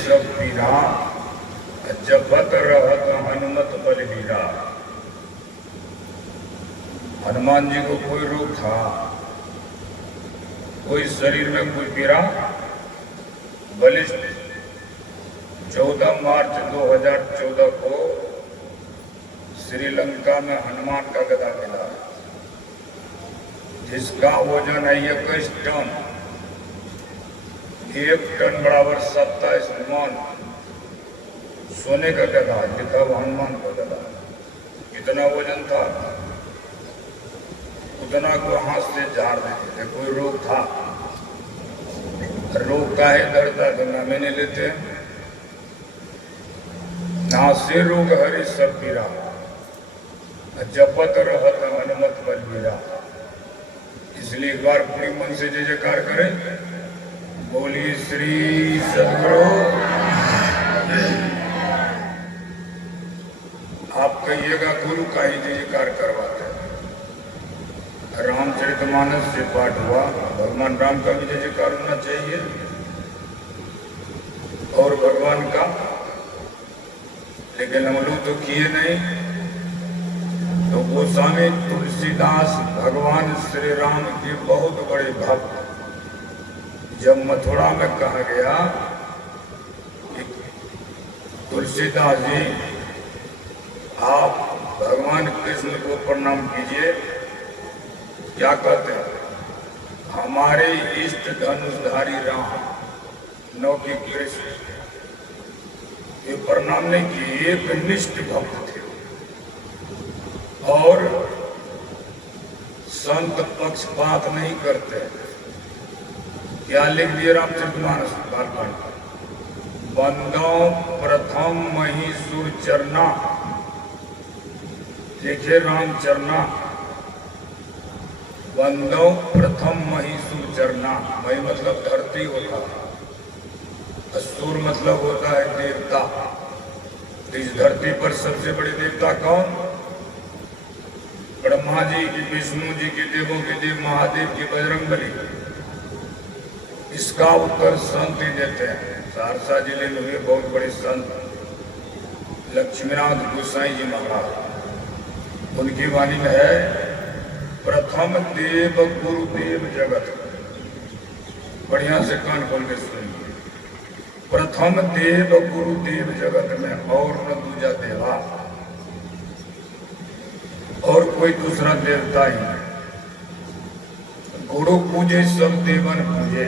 सब पीरा, जपत रहत हनुमत बलबीरा। हनुमान जी को कोई रोग था, कोई शरीर में कोई पीड़ा, बलिष्ठ 14 मार्च 2014 को श्रीलंका में हनुमान का गदा मिला, जिसका वजन है 21 टन। 1 टन बराबर 27 मन सोने का गदा, लिखा हनुमान का गदा। कितना वजन था, उतना को हाथ से झाड़ देते थे। कोई रोग था, रोग का है डरता तो नामे नहीं लेते। नासे रोग हरि सब पीरा, जपत रहत हनुमत बलबीरा। इसलिए एक बार पूरी मन से जय जयकार करें, बोलिए श्री सद्गुरु। आप कहिएगा गुरु का ही जय जयकार करवाते हैं। रामचरितमानस से पाठ हुआ, भगवान राम का भी जय जयकार होना चाहिए और भगवान का, लेकिन हम लोग तो किए नहीं। तो गोस्वामी तुलसीदास भगवान श्री राम के बहुत बड़े भक्त, जब मथुरा में कहा गया कि तुलसीदास जी आप भगवान कृष्ण को प्रणाम कीजिए, क्या कहते हैं, हमारे इष्ट धनुषधारी राम नौ की कृष्ण, ये प्रणाम नहीं किए, एक निष्ठ भक्त थे और संत पक्षपात नहीं करते। क्या लिख दिए रामचरितमानस बालकांड, बंदो प्रथम महिषुर चरना, लिखे रामचरना, बंदो प्रथम महिषुर चरना। मही मतलब धरती होता है, असुर मतलब होता है देवता। तो इस धरती पर सबसे बड़े देवता कौन, ब्रह्मा जी की, विष्णु जी की, देवों के देव महादेव की, बजरंगबली। इसका उत्तर संत ही देते हैं। सहरसा जिले में हुए बहुत बड़े संत लक्ष्मीनाथ गोसाई जी महाराज, उनकी वाणी में है, प्रथम देव गुरुदेव जगत। बढ़िया से कान खोल के सुनिए, प्रथम देव गुरुदेव जगत में और न दूजा देवा, और कोई दूसरा देवता ही नहीं। गुरु पूजे सब देवन पूजे,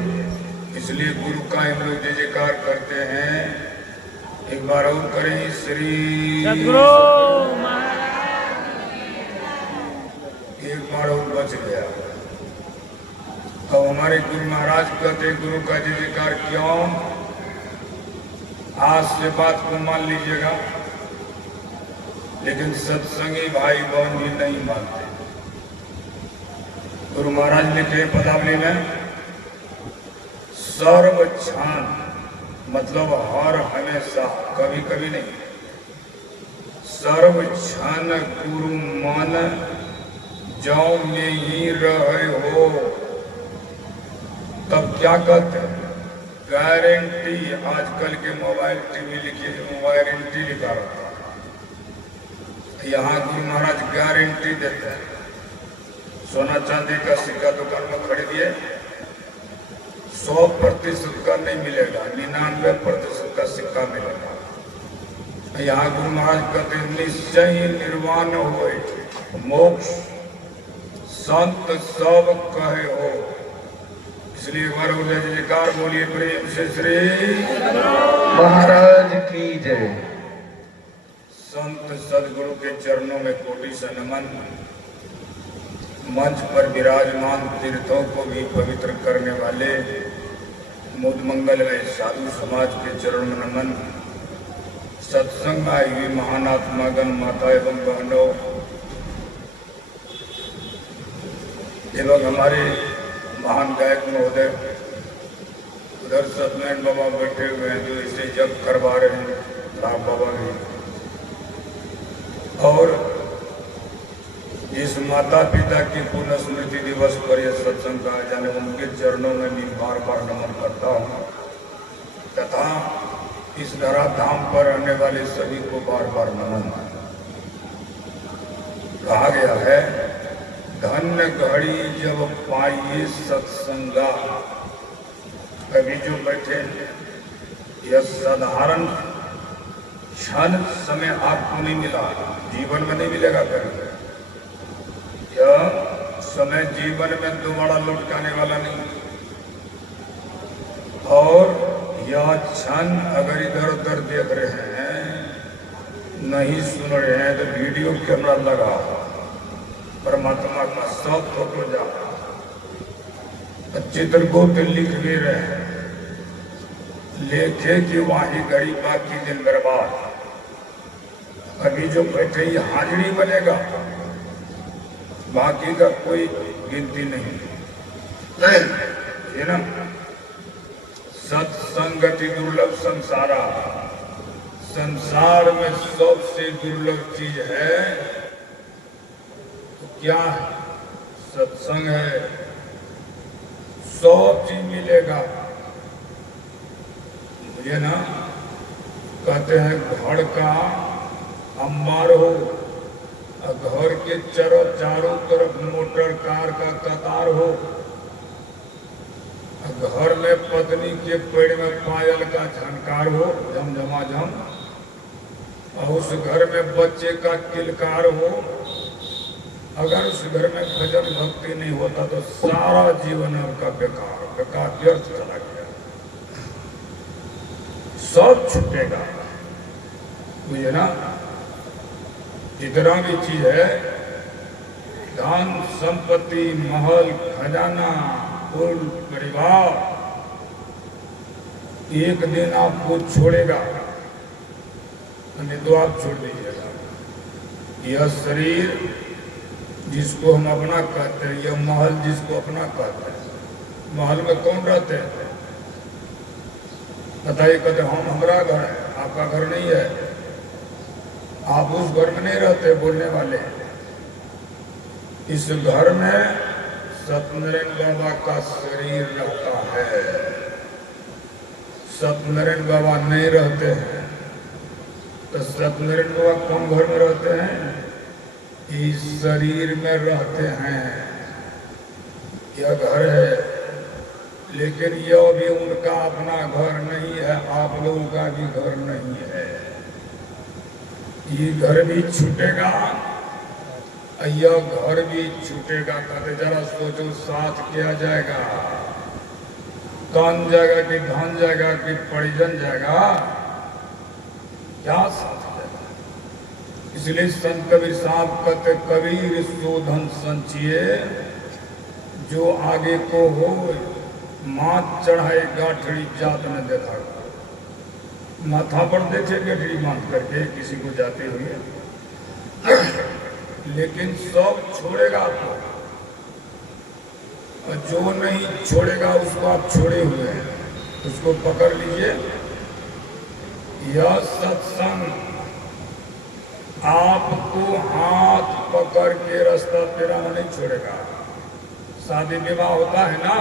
इसलिए गुरु का हम लोग जय जयकार करते हैं। एक बार और करें, श्री सद्गुरु। एक बार और बच गया। अब हमारे गुरु महाराज कहते गुरु का जय जयकार क्यों, आज से बात को मान लीजिएगा, लेकिन सत्संगी भाई बहन भी नहीं मानते। गुरु महाराज लिखे पदावली में, सर्व क्षण मतलब हर हमेशा, कभी कभी नहीं, सर्व क्षण गुरु मन जो में ही रहे हो। तब क्या कहते हैं, गारंटी। आजकल के मोबाइल टीवी लिखिए जो वारंटी लिखा रहता है, यहाँ गुरु महाराज गारंटी देते हैं। सोना चांदी का सिक्का दुकान में खरीदिए, 100% का नहीं मिलेगा, 99% का सिक्का मिलेगा। यहाँ गुरु महाराज कहते हैं, निश्चय निर्वाण होए मोक्ष संत सब कहे हो। इसलिए हमारा जय जयकार बोलिए प्रेम से, श्री महाराज की जय। संत सदगुरु के चरणों में कोटि से नमन। मंच पर विराजमान तीर्थों को भी पवित्र करने वाले मुद मंगल में साधु समाज के चरण में नमन। सत्संग आई हुई महान आत्मागण माता एवं बहनों एवं हमारे महान गायक महोदय, उधर सत्यनारायण बाबा बैठे हुए हैं जो इसे जप करवा रहे हैं, राम बाबा भी, और जिस माता पिता की पुण्य स्मृति दिवस पर यह सत्संग कहा जाने, उनके चरणों में भी बार बार नमन करता हूँ तथा इस धरा धाम पर रहने वाले सभी को बार बार नमन। कहा गया है, धन्य घड़ी जब पाइए सत्संगा। अभी जो बैठे यह साधारण क्षण समय आपको नहीं मिला, जीवन में नहीं मिलेगा कभी। यह समय जीवन में दोबारा लौटने वाला नहीं। और यह क्षण अगर इधर उधर देख रहे हैं, नहीं सुन रहे हैं, तो वीडियो कैमरा लगा, परमात्मा का सब फोटो जा, चित्र को तो लिख भी रहे हैं, लेखे कि वही घड़ी बाकी दिन बर्बाद। अभी जो बैठे ही हाजिरी बनेगा, बाकी का कोई गिनती नहीं है ना। सत्संगति दुर्लभ संसारा, संसार में सबसे दुर्लभ चीज है तो क्या है? सत्संग है। सब चीज मिलेगा मुझे ना। कहते हैं घर का अंबार हो और घर के चारों तरफ मोटर कार का कतार हो, घर में पत्नी के पेड़ में पायल का झनकार हो झमझमाझम, और उस घर में बच्चे का किलकार हो। अगर उस घर में भजन भक्ति नहीं होता तो सारा जीवन उनका बेकार व्यर्थ चला गया। सब छूटेगा मुझे ना। जितना भी चीज है, धन संपत्ति महल खजाना कुल परिवार, एक दिन आपको छोड़ेगा, नहीं तो आप छोड़ दीजिएगा। यह शरीर जिसको हम अपना कहते हैं, यह महल जिसको अपना कहते हैं, महल में कौन रहते हैं बताइए? कहते हम हमारा घर है, आपका घर नहीं है, आप उस घर में नहीं रहते बोलने वाले। इस घर में सत्यनारायण बाबा का शरीर रहता है। सत्यनारायण बाबा नहीं रहते हैं तो सत्यनारायण बाबा कौन घर में रहते हैं? इस शरीर में रहते हैं। यह घर है, लेकिन यह भी उनका अपना घर नहीं है, आप लोगों का भी घर नहीं है। ये घर भी छूटेगा, यह घर भी छूटेगा। कहते जरा सोचो, साथ किया जाएगा, तन जाएगा कि धन जाएगा कि परिजन जाएगा, क्या साथ जाएगा? इसलिए संत कबीर साहब कहते, कबीर सो धन संचिए जो आगे को हो, माथ चढ़ाए गाठड़ी जात न देखा। माथा पर देखे गठरी माथ करके किसी को जाते हुए, लेकिन सब छोड़ेगा आपको। और जो नहीं छोड़ेगा उसको आप छोड़े हुए हैं, उसको पकड़ लीजिए। यह सत्संग आपको हाथ पकड़ के रास्ता तेरा नहीं छोड़ेगा। शादी विवाह होता है ना,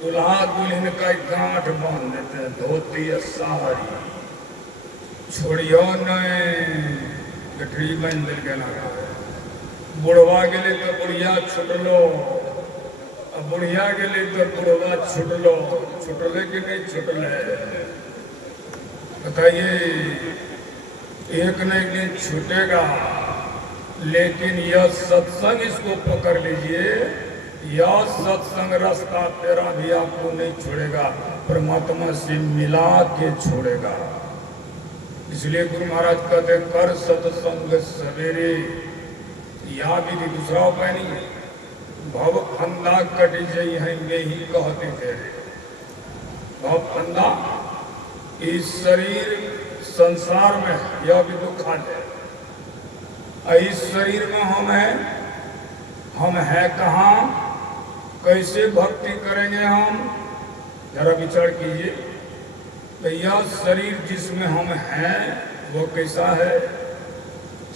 दुल्हा दुल्हन का गांठ बांध देते हैं, धोती या साड़ी, छोड़ियो नहीं, गठरी बन दिल के लगा। बुढ़वा के लिए तो बुढ़िया छुट लो, अब बुढ़िया के लिए तो बुढ़वा छुट लो, छुटले कि नहीं छुटले बताइए? एक न एक दिन छूटेगा, लेकिन यह सत्संग इसको पकड़ लीजिए। यह सत्संग रास्ता तेरा भी आपको नहीं छोड़ेगा, परमात्मा से मिला के छोड़ेगा। इसलिए गुरु महाराज कहते, कर सत्संग सवेरे। या भी दूसरा उपाय नहीं है। भव फंदा कटी जई है, यही कहते थे। भव फंदा, इस शरीर संसार में यह भी दुखद है। इस शरीर में हम हैं कहाँ? कैसे भक्ति करेंगे हम? जरा विचार कीजिए। तो यह शरीर जिसमें हम हैं वो कैसा है?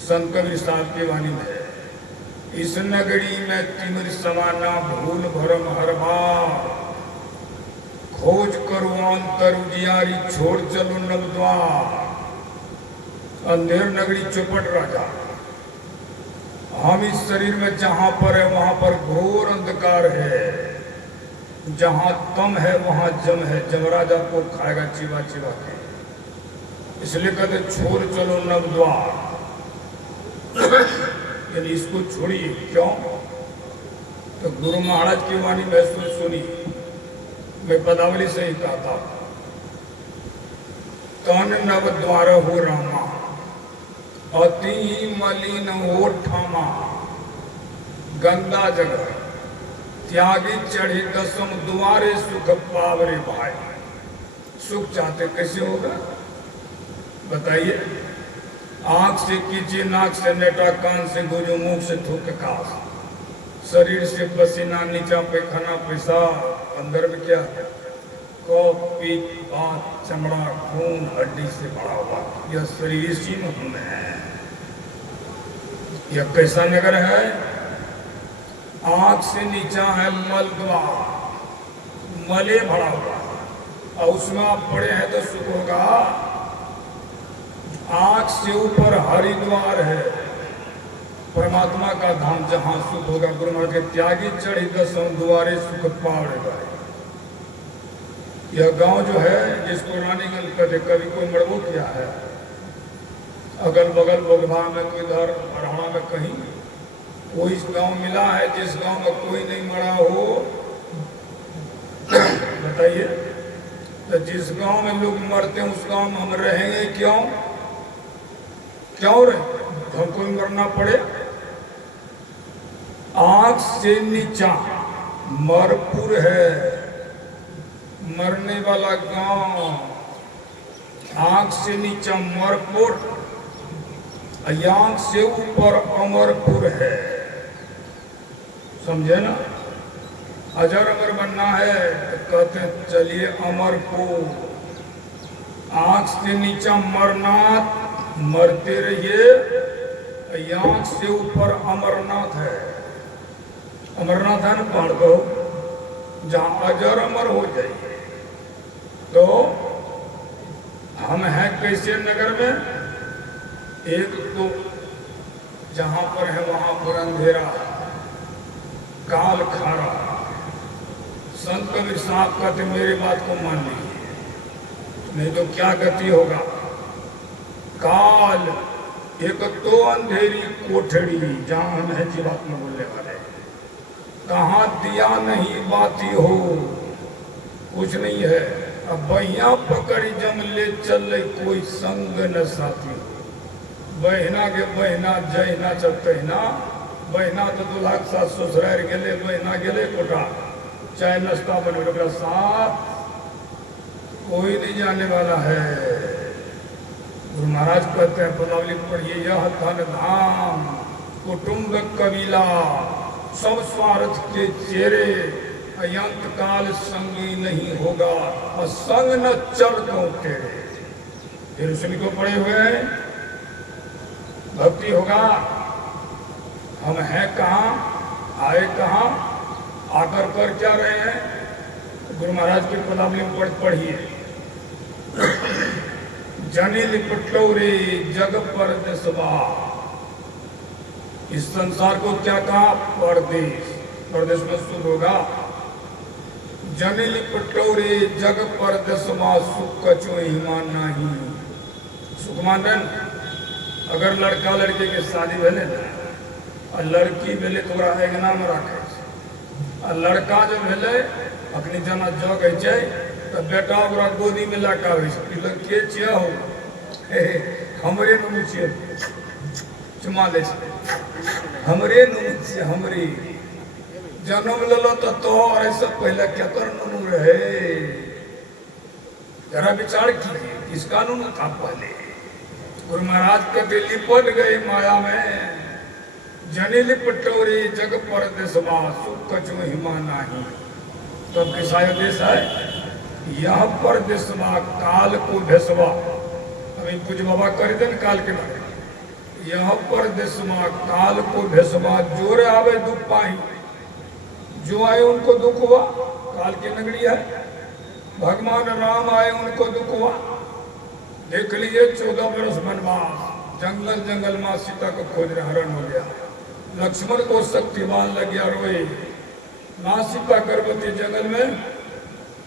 संत कबीर साहब की वाणी में है, इस नगरी में तिमिर समाना भूल भरम हर बार, खोज करो अंतर उजियारी, छोड़ चलो नवद्वार। अंधेर नगरी चौपट राजा, हम इस शरीर में जहां पर है वहां पर घोर अंधकार है। जहां तम है वहां जम है, जमराजा को खाएगा चिवा चिवा के। इसलिए कहते छोड़ चलो नवद्वार। यानी इसको छोड़िए। क्यों? तो गुरु महाराज की वाणी में सुनी, मैं पदावली से ही कहा था, तन नव द्वार हो रामा, अति मलिन हो ठामा। गंदा जगह त्यागी चढ़े दसम द्वारे, सुख पावरे भाई। सुख चाहते कैसे होगा बताइए? आंख से कीजिए, नाक से नेटा, कान से गोजो, मुंह से थूक काश, शरीर से पसीना, नीचा पैखाना पेशाब, अंदर में क्या है? कफ, पीत, बात, चमड़ा, खून, हड्डी से भरा हुआ यह शरीर इसी में है। यह कैसा नगर है? आंख से नीचा है मल द्वार, मले भरा हुआ, और उसमें आप पड़े हैं तो सुख होगा। आंख से ऊपर हरिद्वार है, परमात्मा का धाम, जहां सुख होगा। गुरु महाराज के त्यागी चढ़ी दसम द्वारे, सुख पावड़ेगा। यह गांव जो है जिसको रानीगंज कहते, कभी कोई मड़बो किया है? अगल बगल बोगभा में, कोई इधर अरहाना में कहीं कोई गांव मिला है जिस गांव में कोई नहीं मरा हो? बताइए। तो जिस गांव में लोग मरते हैं उस गांव में हम रहेंगे क्यों? क्यों रहे? हमको मरना पड़े? आंख से नीचा मरपुर है, मरने वाला गांव। आंख से नीचा मरपुर, आंख से ऊपर अमरपुर है। समझे ना? अजर अमर बनना है तो कहते चलिए अमरपुर। आंख से नीचा मरनाथ, मरते रहिए। आंख से ऊपर अमरनाथ है। अमरनाथ है ना पहाड़ को, जहां अजर अमर हो जाइए। तो हम हैं कैसे नगर में? एक तो जहां पर है वहां पर अंधेरा, काल खारा। संत कबीर साहब कहते मेरी बात को मान लीजिए, नहीं तो क्या गति होगा। काल एक तो अंधेरी कोठड़ी, जहां हम है जीवात्मा बोलने वाले, कहाँ दिया नहीं बाती हो, कुछ नहीं है। अब बहिया पकड़ी जम ले चल, कोई संग न साथी हो। बहना के बहना जहिना चलना, बहना तो दूल्हा के साथ ससुराल गेले, बहना गेले कोटा, चाय नाश्ता बने साथ कोई नहीं जाने वाला है। गुरु महाराज कहते हैं पदावली पढ़िए, यह धन धाम कुटुंब कबीला, सब स्वार्थ के चेहरे, अयंत काल संगी नहीं होगा, और संग न चल दो तेरे। फिर उसमें को पड़े हुए हैं, भक्ति होगा। हम हैं कहाँ, आए कहाँ, आकर कर क्या रहे हैं? गुरु महाराज की पदावली में पढ़िए, जनिल पटोरे जग परदेसवा। इस संसार को क्या कहा? परदेश। परदेश में सुख होगा। जनिल पटोरे जग परदेसवा, सुख कचो हिमान नाही। सुख मानन अगर लड़का लड़के के शादी भेले ना, और लड़की भेले तो अंगना में रखे, और लड़का जो भेले अपनी जना जग है तो बेटा ओकरा गोदी में लाके आवे के छिया हो, हमरे नुन छिए, चुमा ले हमरे नुन छिए, हमरे जन्म लेलो तो ऐसा पहले क्या कर नुन रहे? जरा विचार कीजिए, किसका नुन था पहले? गुरु महाराज कभी लिपट गए माया में, जनी लिपटोरी जग परदेसवा, सुख कछु हिमा नाही। तो किसा देश है? यह परदेसवा काल को भेसवा। अभी कुछ बाबा कर देन काल के बारे। यह परदेसवा काल को भेसवा, जोरे आवे दुख पाई, जो आए उनको दुख हुआ। काल की नगरी है, भगवान राम आए, उनको दुख हुआ। देख लीजिए 14 वर्ष वनवास, जंगल जंगल मां सीता को खोज रहे, हरण हो गया। लक्ष्मण को शक्तिवान लग गया, रोए। मां सीता गर्भवती जंगल में,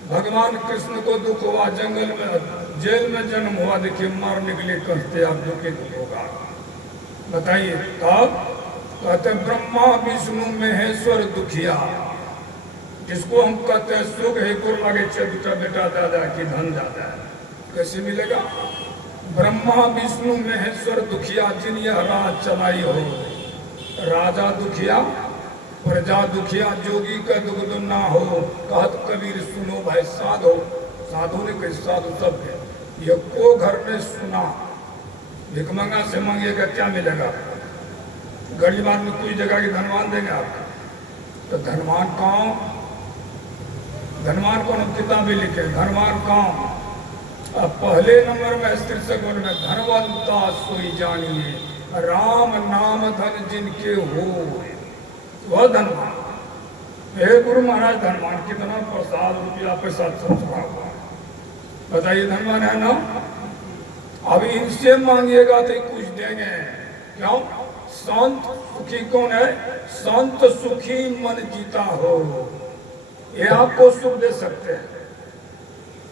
भगवान कृष्ण को दुख हुआ, जंगल में जेल में जन्म हुआ। देखिए मारने के लिए कहते आप दुखित होगा, बताइए कब? कहते ब्रह्मा विष्णु महेश्वर दुखिया, जिसको हम कहते हैं सुख है को लगे दूसरा बेटा दादा की धन दादा, कैसे मिलेगा? ब्रह्मा विष्णु महेश्वर दुखिया, जिन यह राज चलाई हो। राजा दुखिया, प्रजा दुखिया, जोगी का दुख ना हो। कहत कबीर सुनो भाई साधो, साधु ने कही साधु सब है। ये को घर में सुना, भिखमंगा से मांगेगा क्या मिलेगा? गरीब आदमी कोई जगह की धनवान देंगे आपको, तो धनवान कौन? धनवान कौन? किताबें लिखे धनवान कौन? अब पहले नंबर में शीर्षक में धनवंता सोई जानिए, राम नाम धन जिनके हो, वह धनवान। हे गुरु महाराज धनवान, कितना प्रसाद रुपया पैसा संस्कार हुआ, बताइए धनवान है ना? अभी इनसे मांगिएगा तो कुछ देंगे, क्यों? संत सुखी कौन है? संत सुखी मन जीता हो, ये आपको सुख दे सकते हैं।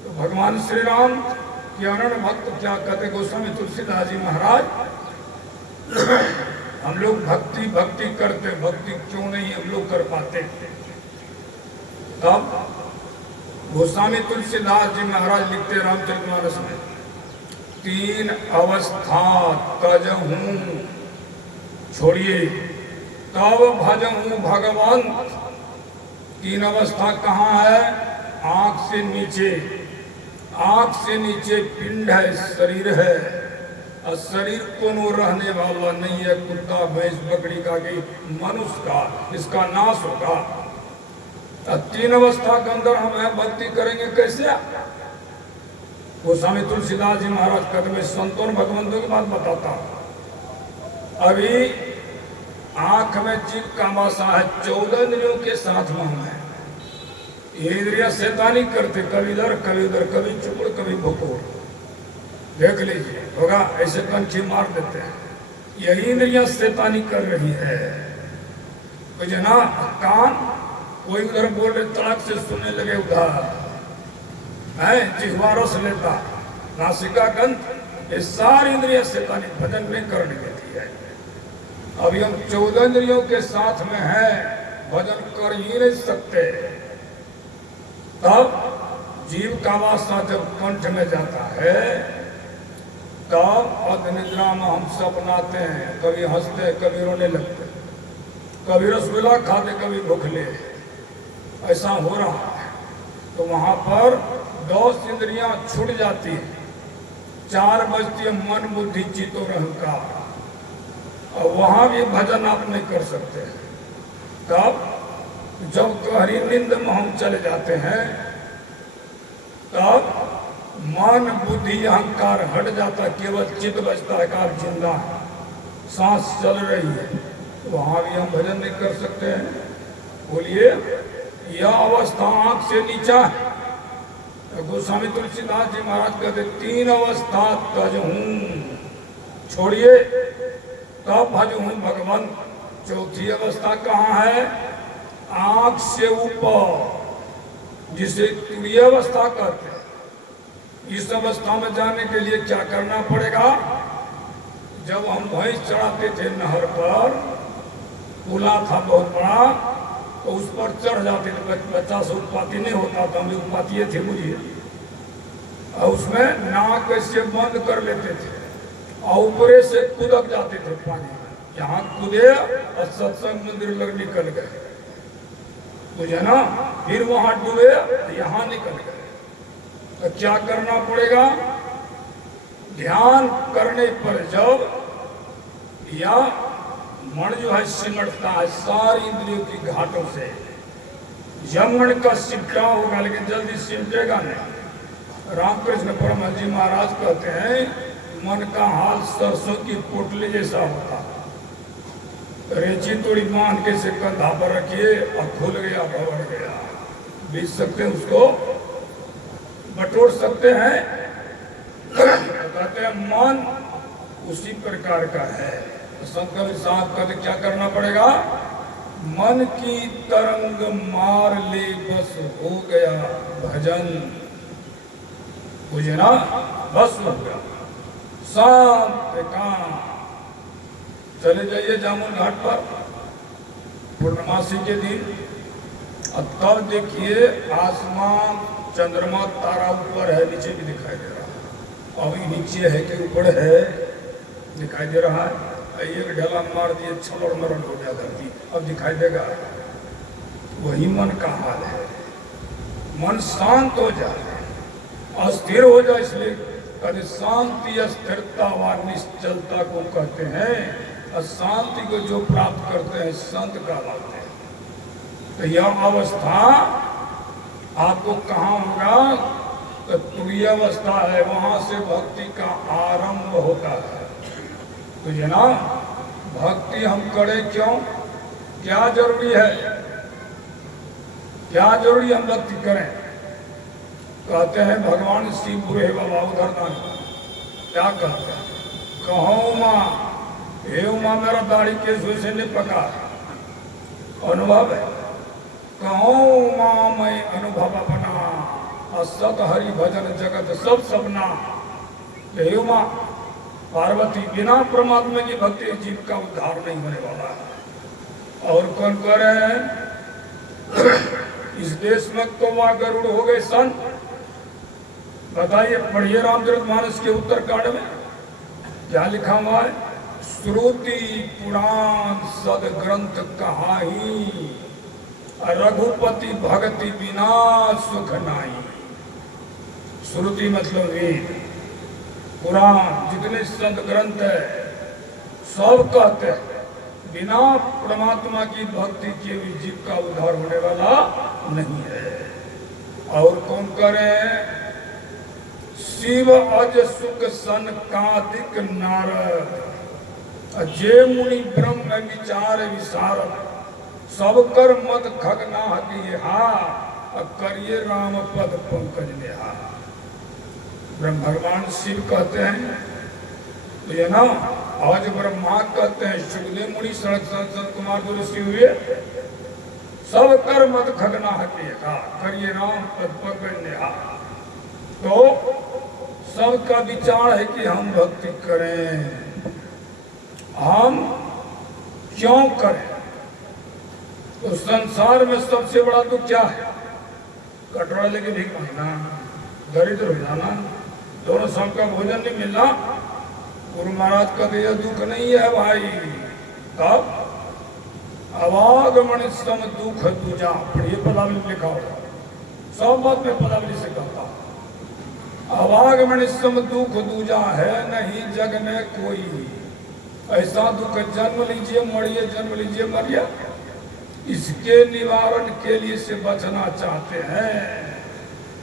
तो भगवान श्री राम के अनन्य भक्त क्या कहते? गोस्वामी तुलसीदास जी महाराज, हम लोग भक्ति भक्ति करते, भक्ति क्यों नहीं हम लोग कर पाते? तब गोस्वामी तुलसीदास जी महाराज लिखते रामचरितमानस में, 3 अवस्था तजहूं छोड़िए तब भजहूं भगवंत। 3 अवस्था कहाँ है? आंख से नीचे, आंख से नीचे पिंड है, शरीर है, और शरीर कोनो रहने वाला नहीं है, कुत्ता भैंस बकरी का कि मनुष्य का, इसका नाश होगा। 3 अवस्था के अंदर हम है, भक्ति करेंगे कैसे? गोस्वामी तुलसीदास जी महाराज कहते, मैं संतों और भगवंतों की बात बताता हूं। अभी आंख में जीव का वासा है, 14 इंद्रियों के साथ में हम है। ये इंद्रिया शैतानी करते, कभी इधर कभी उधर, कभी चुपड़ कभी भुकुड़, देख लीजिए होगा, ऐसे कंठी मार देते हैं। यही इंद्रिया शैतानी कर रही है। तो जना कान, कोई उधर बोल रहे तड़क से सुनने लगे, उधर है जिह्वा रस लेता, नासिका गंध, ये सारी इंद्रिया शैतानी भजन नहीं करने देती है। अभी हम 14 इंद्रियों के साथ में है, भजन कर ही नहीं सकते। तब जीव का वासा जब कंठ में जाता है, तब अध निद्रा में हम सपनाते हैं, कभी हंसते कभी रोने लगते, कभी रसगुल्ला खाते कभी भूखले, ऐसा हो रहा है। तो वहां पर 10 इंद्रियां छूट जाती है, 4 बजती है मन बुद्धि चित्त और अहंकार, और वहां भी भजन आप नहीं कर सकते। तब जब गहरी नींद में हम चले जाते हैं, तब मन बुद्धि अहंकार हट जाता, केवल चित्त बचता है, आप जिंदा है, सांस चल रही है, वहां भी हम भजन नहीं कर सकते हैं। बोलिए, यह अवस्था आंख से नीचा है। तो गोस्वामी तुलसीदास जी महाराज कहते, 3 अवस्था तजहूं छोड़िए तब भजहूं भगवान। 4थी अवस्था कहाँ है? आंख से ऊपर, जिसे तुरीय अवस्था कहते हैं। इस अवस्था में जाने के लिए क्या करना पड़ेगा? जब हम भैंस चढ़ाते थे नहर पर, पुला था बहुत बड़ा, तो उस पर चढ़ जाते थे, बच्चा से उत्पाती नहीं होता था, हम उत्पाती थे बुझिए, और उसमें नाक ऐसे बंद कर लेते थे और ऊपरे से कूदक जाते थे पानी में। यहाँ कूदे और सत्संग मंदिर लग निकल गए, मुझे ना, फिर वहां डूबे, यहाँ निकल गए। तो क्या करना पड़ेगा? ध्यान करने पर जब या मन जो है सिमटता है सारी इंद्रियों की घाटों से, यमन का सिमटा होगा लेकिन जल्दी सिमटेगा नहीं। रामकृष्ण परमहंस जी महाराज कहते हैं, मन का हाल सरसों की पोटली जैसा होता, रेची तोड़ी बांध के से कंधा पर रखिए और खुल गया, भवर गया, बीत सकते हैं उसको। बटोर सकते हैं? कहते हैं मन उसी प्रकार का है। तो संत कबीर साहब कहते क्या करना पड़ेगा? मन की तरंग मार ले बस हो गया भजन, बुझे ना, बस हो गया शांत काम। चले जाइए जामुन घाट पर पूर्णमासी के दिन, और तब देखिए आसमान, चंद्रमा, तारा ऊपर है, नीचे भी दिखाई दे रहा है। अभी नीचे है कि ऊपर है दिखाई दे रहा है। एक ढला मार दिए, छलड़ मरण हो गया धरती, अब दिखाई देगा? वही मन का हाल है। मन शांत हो जाए, अस्थिर हो जाए, इसलिए कहते शांति स्थिरता व निश्चलता को कहते हैं। और शांति को जो प्राप्त करते हैं संत कहलाते हैं। तो यह अवस्था आपको कहाँ होगा? तो तुरीय अवस्था है, वहां से भक्ति का आरंभ होता है। तो ये ना, भक्ति हम करें क्यों? क्या जरूरी है? क्या जरूरी हम भक्ति करें? कहते हैं भगवान शिव बुरे बाबा उधरदान क्या कहते हैं? कहो माँ, हे उमा मेरा दाढ़ी के से नहीं पका, अनुभव है। कहो माँ मैं अनुभव अपना, असत हरि भजन जगत सब सबना। हे उमा पार्वती, बिना परमात्मा की भक्ति जीव का उद्धार नहीं होने वाला है। और कौन कह रहे हैं? इस देश में कौवा गरुड़ हो गए संत। बताइए, पढ़िए रामचरितमानस के उत्तरकांड में क्या लिखा हुआ है? श्रुति पुराण सद ग्रंथ कहाई, रघुपति भक्ति बिना सुख नाई। श्रुति मतलब वेद, पुराण, जितने संत ग्रंथ है सब कहते हैं बिना परमात्मा की भक्ति किए हुए जीव का उद्धार होने वाला नहीं है। और कौन करे? शिव अज सुख सन कादिक नारद, जे मुनि ब्रह्म विचार विशारद। सब कर मत खगना हकी हा, करिए राम पद पंकज नेहा। ब्रह्म भगवान शिव कहते हैं, तो ये ना आज ब्रह्मा कहते हैं, शुक्ल मुनि सड़क संत कुमार जो ऋषि हुए, सब कर मत खगना हकी हा, करिए राम पद पंकज नेहा। तो सबका विचार है कि हम भक्ति करें, हम क्यों करें? तो संसार में सबसे बड़ा दुख क्या है? कटोरा लेके भीख मांगना, दरिद्र हो जाना, दोनों सबका भोजन नहीं मिलना। गुरु महाराज का तो यह दुख नहीं है भाई। तब अवागमन सम दुख दूजा, पढ़िए पदावली लिखा होगा, सब बात में पदावली से कहता। अवागमन सम दुख दूजा है नहीं जग में कोई। ऐसा दुख जन्म लीजिए मरिए, जन्म लीजिए मरिए। इसके निवारण के लिए से बचना चाहते हैं,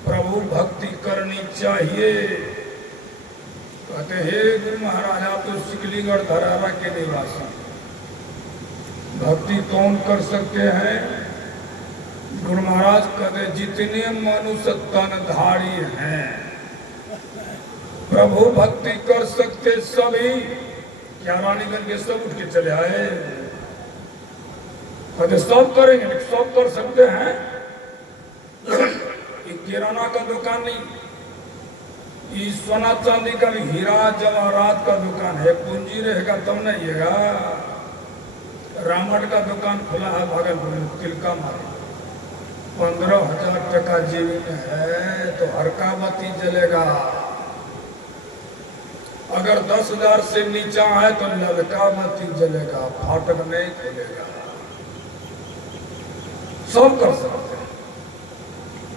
प्रभु भक्ति करनी चाहिए। कहते हे गुरु महाराज, आप तो सिकलीगढ़ धरारा के निवासी, भक्ति कौन कर सकते हैं? गुरु महाराज कहते जितने मनुष्य तनधारी हैं प्रभु भक्ति कर सकते सभी। क्या रानीगंज के सब उठ के चले आए? कहते सब करेंगे, सब कर सकते हैं। किराना का दुकान नहीं, ये सोना चांदी का भी, हीरा जवाहरात का दुकान है। पूंजी रहेगा तब नहीं है। रामट का दुकान खुला है भागलपुर में, तिलका मारे, 15,000 टका जेब में है तो हरका बत्ती जलेगा। अगर 10,000 से नीचा है तो ललका बत्ती जलेगा, फाटक नहीं खुलेगा। सब कर सकते हैं।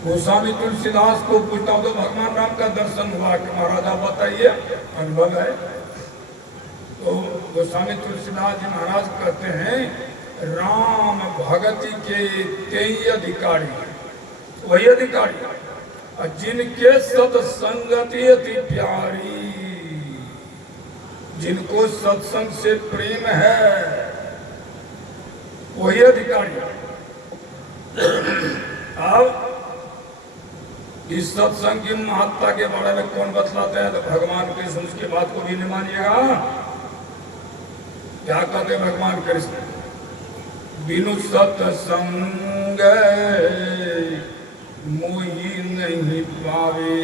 गोस्वामी तुलसीदास को पूछता हूं तो भगवान राम का दर्शन हुआ कि महाराजा बताइए, अनुभव है। तो गोस्वामी तुलसीदास जी महाराज कहते हैं राम भगति के तेई अधिकारी, वही अधिकारी जिनके सत्संगति अति प्यारी, जिनको सत्संग से प्रेम है, वही अधिकारी। अब इस सत्संग की महत्ता के बारे में कौन बतलाते हैं? तो भगवान कृष्ण उसकी बात को भी नहीं मानिएगा। क्या कहते भगवान कृष्ण? बिनु सत्संग मोहि नहीं पावे,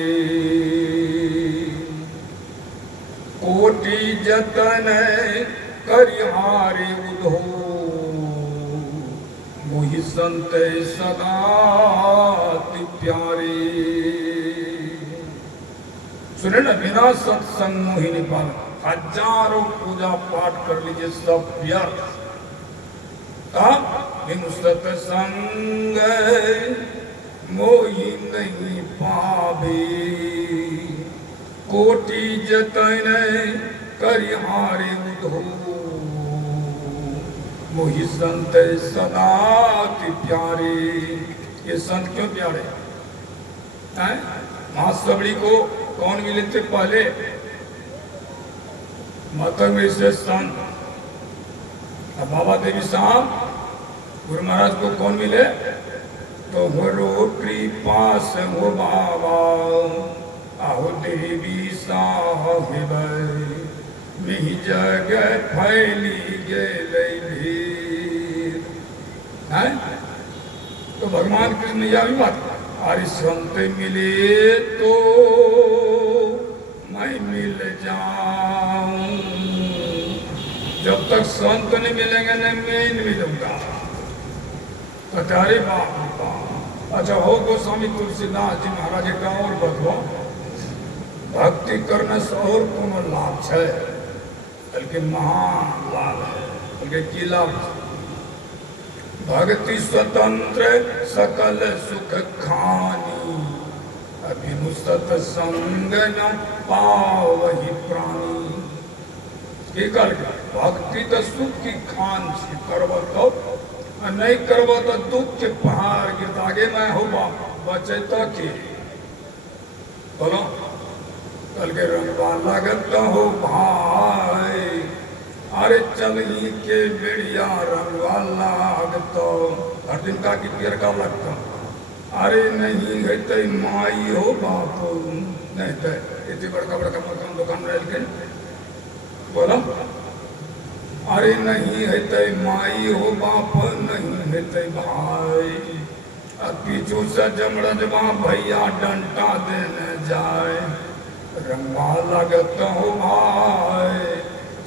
कोटि जतन करिहारे उधो, मोहि संत सदा ति प्यारे। सुने ना, बिना सत्संग मोहि नहीं पावे। हजारों पूजा पाठ कर लीजिए, सब व्यर्थ। बिनु सत्संग मोहि नहीं पावे, कोटि जतन करिहारे उधो, मोहि संत सदा ति प्यारे। ये संत क्यों प्यारे हैं? महासबड़ी को कौन मिले थे पहले? माता में से संत। अब बाबा देवी साहब गुरु महाराज को कौन मिले? तो हरो कृपा से हो बाबा, आहो देवी साहिब, मिहि जगह फैली गेलै भीड़। हैं? तो भगवान कृष्ण यह भी बात, अरे संत मिले तो मैं मिल जाऊं, जब तक संत नहीं मिलेंगे नहीं मैं नहीं मिलूंगा। अरे बाप रे बाप। अच्छा हो गोस्वामी तुलसीदास जी महाराज का और बतवा, भक्ति करने से और कोनो लाभ है? बल्कि महान लाभ है। बल्कि की लाभ? भक्ति स्वतंत्र सकल सुख खानी, बिनु सत्संग न पावहि प्राणी। भक्ति तो सुख की खान से करब तो, नहीं करब तो दुख के पहाड़ गिर आगे मैं हो बचे तो की बोलो। कल के रंगवा लगत हो भाई, अरे चलही के बेड़िया रंगवा लागत। हर दिन का पियर का लगता, अरे नहीं है तो माई हो बाप, नहीं तो इतनी बड़का बड़का मकान दुकान रह के बोला, अरे नहीं है तो माई हो बाप, नहीं है तो भाई। अब पीछू से जमड़जवा भैया डंटा देने जाए, रंगवा लगत हो भाई,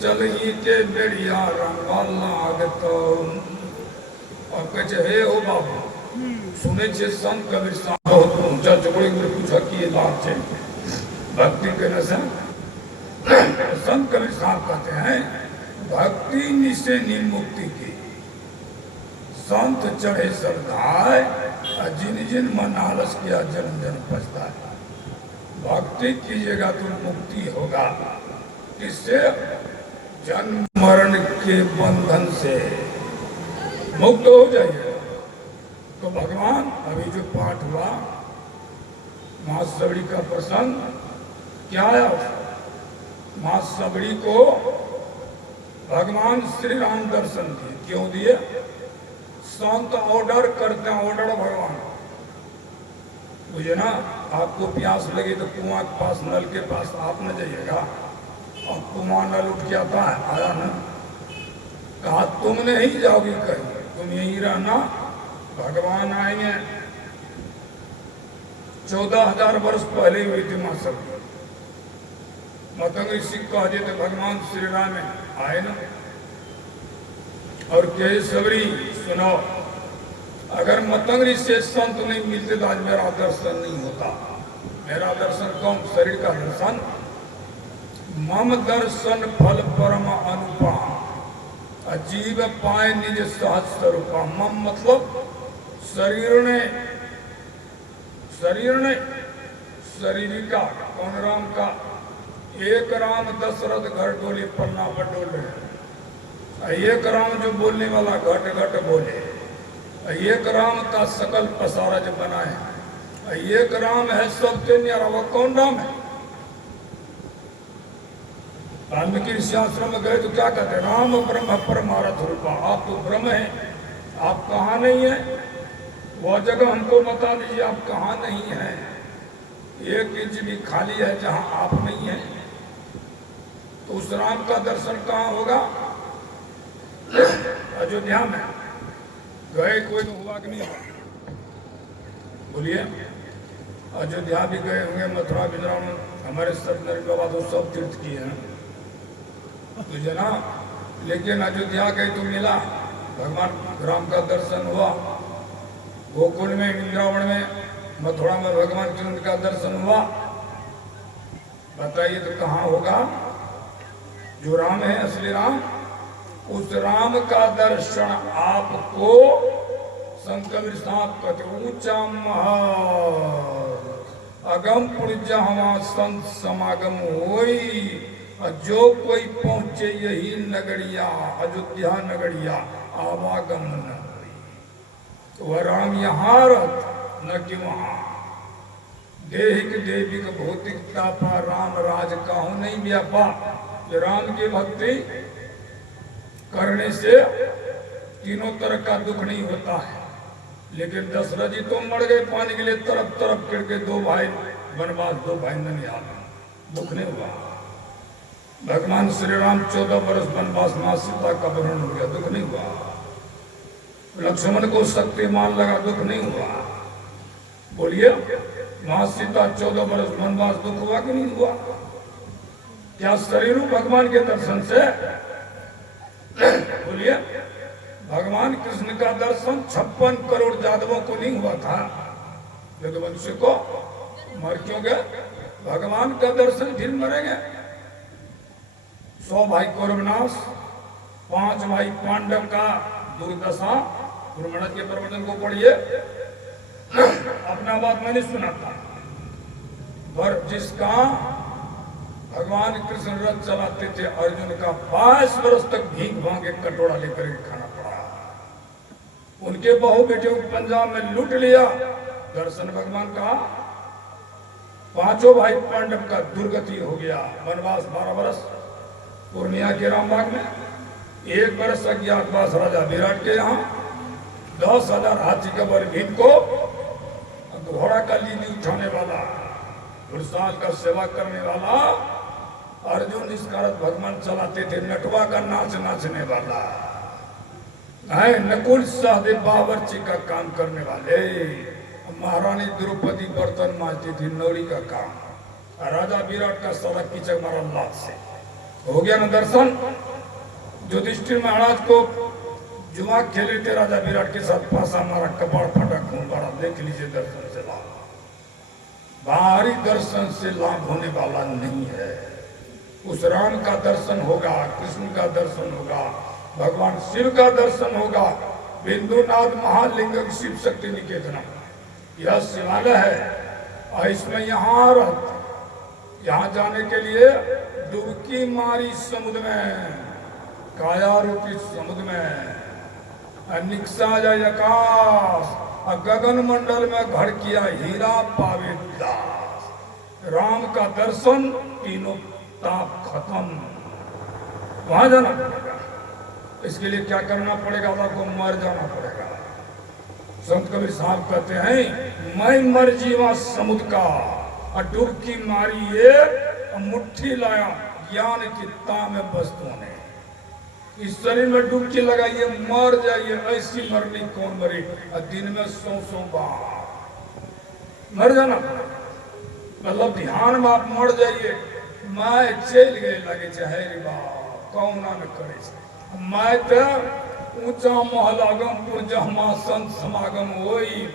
चलही के बेड़िया रंगवा लागत। और कहे हे हो बाबू, सुने छे संत कबीर साहब बहुत ऊंचा चुकड़ी में पूछा कि ये बात है भक्ति के नशा। संत कबीर साहब कहते हैं, भक्ति निसे मुक्ति की, संत चढ़े श्रद्धाए, जिन जिन मन आलस किया जन्म जन्म पछताए। भक्ति कीजिएगा तो मुक्ति होगा। इससे जन्म मरण के बंधन से मुक्त हो जाइए। तो भगवान अभी जो पाठ हुआ महासबड़ी का प्रसंग क्या है? महासबड़ी को भगवान श्री राम दर्शन दिए। क्यों दिए? संत ऑर्डर करते हैं, ऑर्डर भगवान। बुझे ना, आपको प्यास लगी तो कुआं के पास, नल के पास आप न जाइएगा। और कुआं नल उठ के आता है, आया ना, कहा तुम नहीं जाओगी कहीं, तुम यहीं रहना, भगवान आएंगे। 14,000 वर्ष पहले हुई थी मां सब। मतंग ऋषि कह देते भगवान श्री राम आए ना। और केशवरी सुनो, अगर मतंग ऋषि संत नहीं मिलते तो आज मेरा दर्शन नहीं होता। मेरा दर्शन कौन? शरीर का दर्शन। मम दर्शन फल परम अनुपम, अजीब पाए निज सहज स्वरूपा। मम मतलब शरीर ने शरीरिका। कौन राम का? एक राम दशरथ घर डोले पन्ना पर डोले। एक राम जो बोलने वाला घट घट बोले। एक राम का सकल पसारज बनाए। एक राम है सबसे न्यारा। वह कौन राम है? वाल्मीकि ऋषि आश्रम में गए तो क्या कहते? राम ब्रह्म परमारथ रूपा। आप तो ब्रह्म है, आप कहाँ नहीं है? वह जगह हमको बता दीजिए, आप कहाँ नहीं है? 1 इंच भी खाली है जहां आप नहीं है, तो उस राम का दर्शन कहां होगा? अयोध्या में। गए कोई तो हुआ कि नहीं हुआ? बोलिए। अयोध्या भी गए होंगे, मथुरा वृंदावन, हमारे सत्यनारायण बाबा तो सब तीर्थ किए हैं तुझे ना। लेकिन अयोध्या गए तो मिला, भगवान राम का दर्शन हुआ। गोकुल में, वृंदावन में, मथुरा में भगवान कृष्ण का दर्शन हुआ। बताइए तो कहाँ होगा? जो राम है, असली राम, उस राम का दर्शन आपको संकबीर साहब कहते ऊंचा महल अगम पुरजा हवा संत समागम होई, जो कोई पहुंचे यही नगरिया, अयोध्या नगरिया आवागम न होई। वह राम यहाँ रथ न कि वहाँ। देहिक देविक भौतिकता पर राम राज काहू नहीं व्यापा। राम की भक्ति करने से तीनों तरह का दुख नहीं होता है। लेकिन दशरथ जी तो मर गए पानी के लिए, तरफ तरफ करके 2 भाई वनवास, 2 भाई ननिहाल, दुख नहीं हुआ। भगवान श्री राम 14 वर्ष वनवास, मां सीता का अपहरण हो गया, दुख नहीं हुआ। लक्ष्मण को शक्तिमान लगा, दुख नहीं हुआ। बोलिए, मां सीता 14 वर्ष वनवास, दुख हुआ कि नहीं हुआ? क्या शरीर भगवान के दर्शन से? बोलिए, भगवान कृष्ण का दर्शन 56 करोड़ यादवों को नहीं हुआ था। यदुवंशी को मर क्यों गए? भगवान का दर्शन फिर मरेंगे। 100 भाई कौरवनाश, 5 भाई पांडव का दुर्दशा, गुरुमहाराज के प्रवचन को पढ़िए। अपना बात मैंने सुना था, पर जिसका भगवान कृष्ण रथ चलाते थे, अर्जुन का 22 वर्ष तक भीख भांगे कटोरा लेकर के खाना पड़ा। उनके बहु बेटियों को पंजाब में लूट लिया, दर्शन भगवान का। 5 भाई पांडव का दुर्गति हो गया, वनवास 12 वर्ष पूर्णिया के रामबाग में। 1 वर्ष अज्ञातवास राजा विराट के यहाँ। 10,000 हाथी का बल भीम को, घोड़ा का लीली उठाने वाला, पुरुषार्थ का सेवा करने वाला अर्जुन। इस कारण भगवान चलाते थे, नटवा का नाच नाचने वाला है, नकुल सहदेव बावर्ची का काम करने वाले, महारानी द्रौपदी बर्तन मांजती थी, नौरी का काम। राजा विराट का सारा कीचक मारा लात से। हो गया ना दर्शन? युधिष्ठिर महाराज को जुआ खेले थे, राजा विराट के साथ पासा मारा, कपाड़ फटा, खून मारा। देख लीजिए, दर्शन से लाभ, बाहरी दर्शन से लाभ होने वाला नहीं है। उस राम का दर्शन होगा, कृष्ण का दर्शन होगा, भगवान शिव का दर्शन होगा। बिंदुनाथ महालिंग शिव शक्ति निकेतन, यह शिवालय है। और इसमें यहाँ यहाँ जाने के लिए डुबकी मारी समुद्र में, काया रूपी समुद्र में, निक्सा जय आकाश, गगन मंडल में घर किया हीरा पावे दास। राम का दर्शन, तीनों ताप खत्म। वहां जाना पड़ेगा। इसके लिए क्या करना पड़ेगा? आपको मर जाना पड़ेगा। संत कबीर साहब कहते हैं, मैं मर जीवा समुद्र का, और डुबकी मारी ये, मुट्ठी लाया ज्ञान की ताम में वस्तुओं ने। इस शरीर में डुबकी लगाइए, मर जाइए। ऐसी मरनी कौन मरी? दिन में 100 बार मर जाना, मतलब ध्यान में आप मर जाइए। मैं चल गए लगे चाहे रे बाप, कौना न करे। मैं तो ऊंचा महल आगम पुरजहमा संत समागम होई,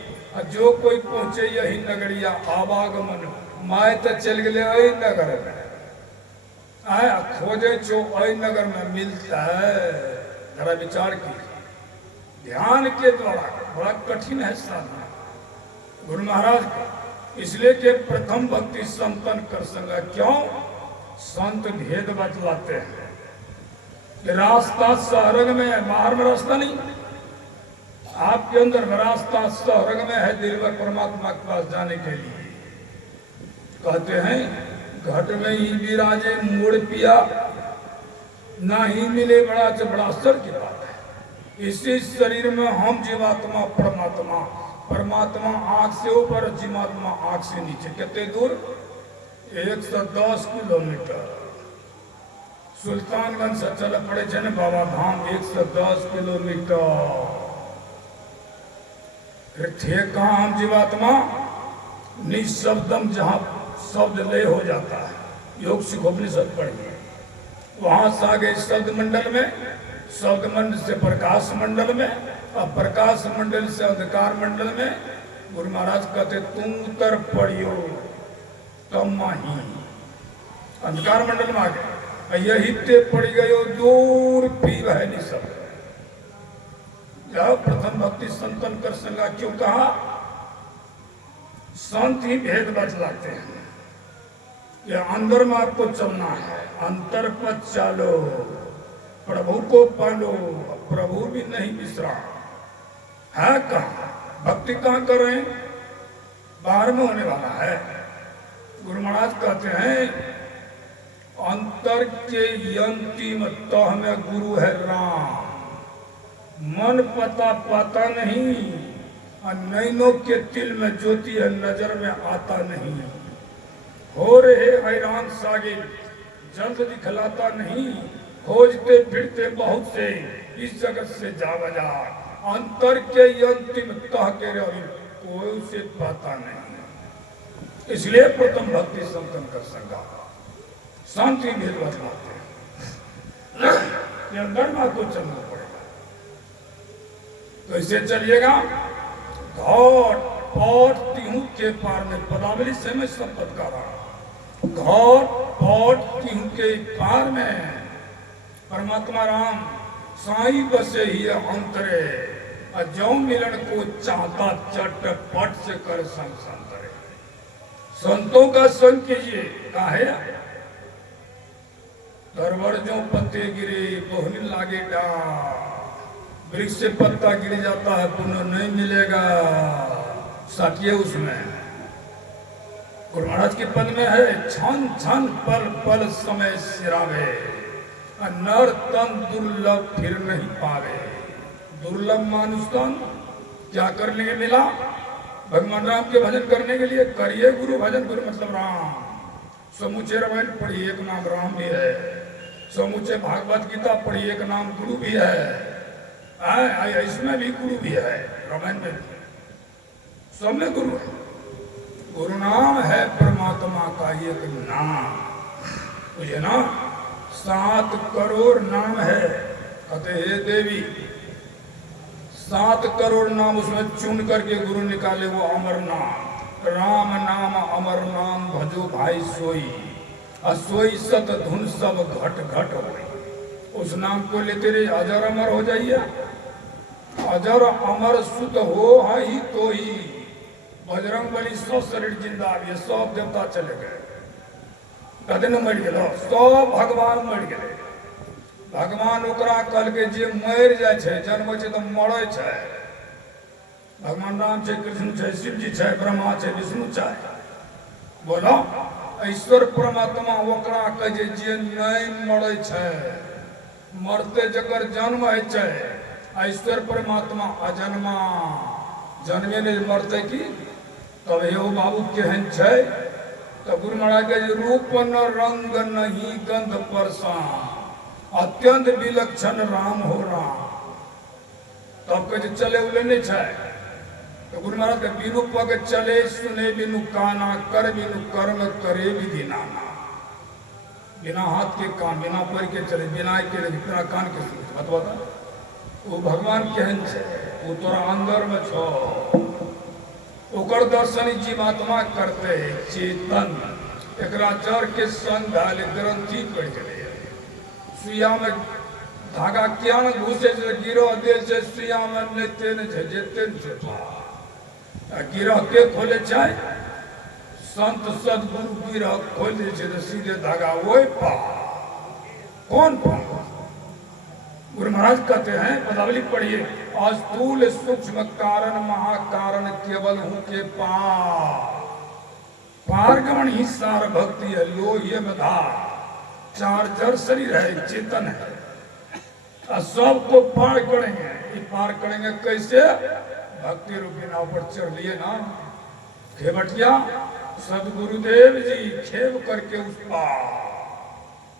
जो कोई पहुंचे यही नगरिया आवागमन। मैं तो चल गए ऐ नगर में, खोजे जो ऐ नगर में मिलता है। जरा विचार कीजिए, ध्यान के द्वारा बड़ा कठिन है साधना गुरु महाराज का। इसलिए कि प्रथम भक्ति संतन कर संगा। क्यों? संत भेद बतलाते हैं। रास्ता सहरंग में है, बाहर में रास्ता नहीं। आपके अंदर रास्ता सहरंग में है, दिल में परमात्मा के पास जाने के लिए। कहते हैं, घट में ही विराजे मोड़ पिया, ना ही मिले बड़ा आश्चर्य की बात है। इसी शरीर में हम जीवात्मा परमात्मा परमात्मा आंख से ऊपर, जीवात्मा आंख से नीचे। कितने दूर? 110 किलोमीटर। सुल्तानगंज से चल पड़े छे बाबा धाम 110 किलोमीटर। फिर थे कहाँ हम जीवात्मा? निशब्दम, जहाँ शब्द लय हो जाता है। योग सुखोपनिषद पढ़िए, वहां से आगे शब्द मंडल में, शब्द मंडल से प्रकाश मंडल में, और प्रकाश मंडल से अंधकार मंडल में। गुरु महाराज कहते तुम उतर पड़ियो तम माही, अंधकार मंडल में आ गए। यही ते पड़ गयो दूर पीव है निशब्द। जाओ प्रथम भक्ति संतन कर संगा। क्यों कहा? संत ही भेद बतलाते हैं। ये अंदर में आपको चलना है, अंतर पर चलो, प्रभु को पालो। प्रभु भी नहीं बिसरा है। कहाँ भक्ति कहाँ कर रहे हैं? बाहर में होने वाला है। गुरु महाराज कहते हैं अंतर के अंतिम तह में गुरु है राम। मन पता पाता नहीं, और नैनों के तिल में ज्योति है, नजर में आता नहीं। हो रहे हैरान सागिर, जल्द दिखलाता नहीं। खोजते फिरते बहुत से, इस जगत से जा बजा। अंतर के अंतिम तह के रवि कोई उसे पाता नहीं। इसलिए प्रथम भक्ति संतन कर संगा। शांति भेद बतलाते हैं। ये अंदर में आपको चलना पड़ेगा। तो इसे चलिएगा। घाट पाट तिहू के पार में, पदावली से मैं शपथ कर रहा। घाट पाट तिहू के पार में परमात्मा राम साई बसे ही अंतरे। और जो मिलन को चाहता चटपट से कर संग संतरे। संतों का संग कीजिए। काहे? तरवर जो पत्ते गिरे बहुनी लागे डाल। वृक्ष से पत्ता गिर जाता है, पुनः नहीं मिलेगा। साथिये उसमें गुरु महाराज के पद में है क्षण क्षण पल पल समय सिरावे। नर तन दुर्लभ फिर नहीं पावे। दुर्लभ मानुष तन क्या करने के मिला? भगवान राम के भजन करने के लिए करिए गुरु भजन। गुरु मतलब राम। समूचे रामायण पढ़िए, एक नाम राम भी है। समूचे भागवत गीता पढ़िए, एक नाम गुरु भी है। इसमें भी गुरु भी है, रामायण में भी, सब में गुरु है। गुरु नाम है परमात्मा का एक नाम। मुझे ना 7 करोड़ नाम है। कहते हे देवी 7 करोड़ नाम उसमें चुन करके गुरु निकाले वो अमर नाम। राम नाम अमर नाम भजो भाई सोई। असोई सत धुन सब घट घट हो। उस नाम को लेते रहे, अजर अमर हो जाइए। अजर अमर सुत हो ही तो ही। बजरंग बली 100 शरीर जिंदा, ये 100 देवता चले गए। कहते न मर गए, 100 भगवान मर गए। भगवान ओकरा कल के जे मर जाए छे, जन्म छे तो मरे छे। भगवान राम छे, कृष्ण छे, शिव जी छे, ब्रह्मा छे, विष्णु छे। बोलो ईश्वर परमात्मा ओकरा कहे जे नहीं मरे छे। मरते जकर जन्म है छे। ईश्वर परमात्मा अजन्मा, जन्मे नहीं मरते की। तब हे बाबू केहन छे? तो गुरु महाराज के रूप न रंग नहीं गंध परसान, अत्यंत विलक्षण राम हो राम। तब कहे चले उले नहीं छे। तो गुरु महाराज के बिनु पग चले, सुने बिनु काना, कर बिनु कर्म करे विधि नाना। बिना हाथ के काम, बिना पैर के चले, बिना के बिना कान के सुने। बता वो भगवान केहन छे? वो तोरा अंदर में छो। ओकर दर्शन जीवात्मा करते चेतन। एकरा जड़ के संग डाले ग्रंथि पड़ गए। सुइया में धागा क्या न घुसे गिरो दे से सुइया में लेते न जेते न गिरह के खोले चाहे संत सदगुरु गिरह खोल दे तो सीधे धागा वही पा। कौन पा? गुरु महाराज कहते हैं, पदावली पढ़िए। अस्थूल सूक्ष्म कारण महाकारण केवल हूं के पारगमन ही सार भक्ति है। लो ये बधा 4 जड़ शरीर है, चेतन है। सबको पार करेंगे। ये पार करेंगे कैसे? भक्ति रूपी नाव पर चढ़ लिए ना खेवटिया, सदगुरुदेव जी खेव करके उस पार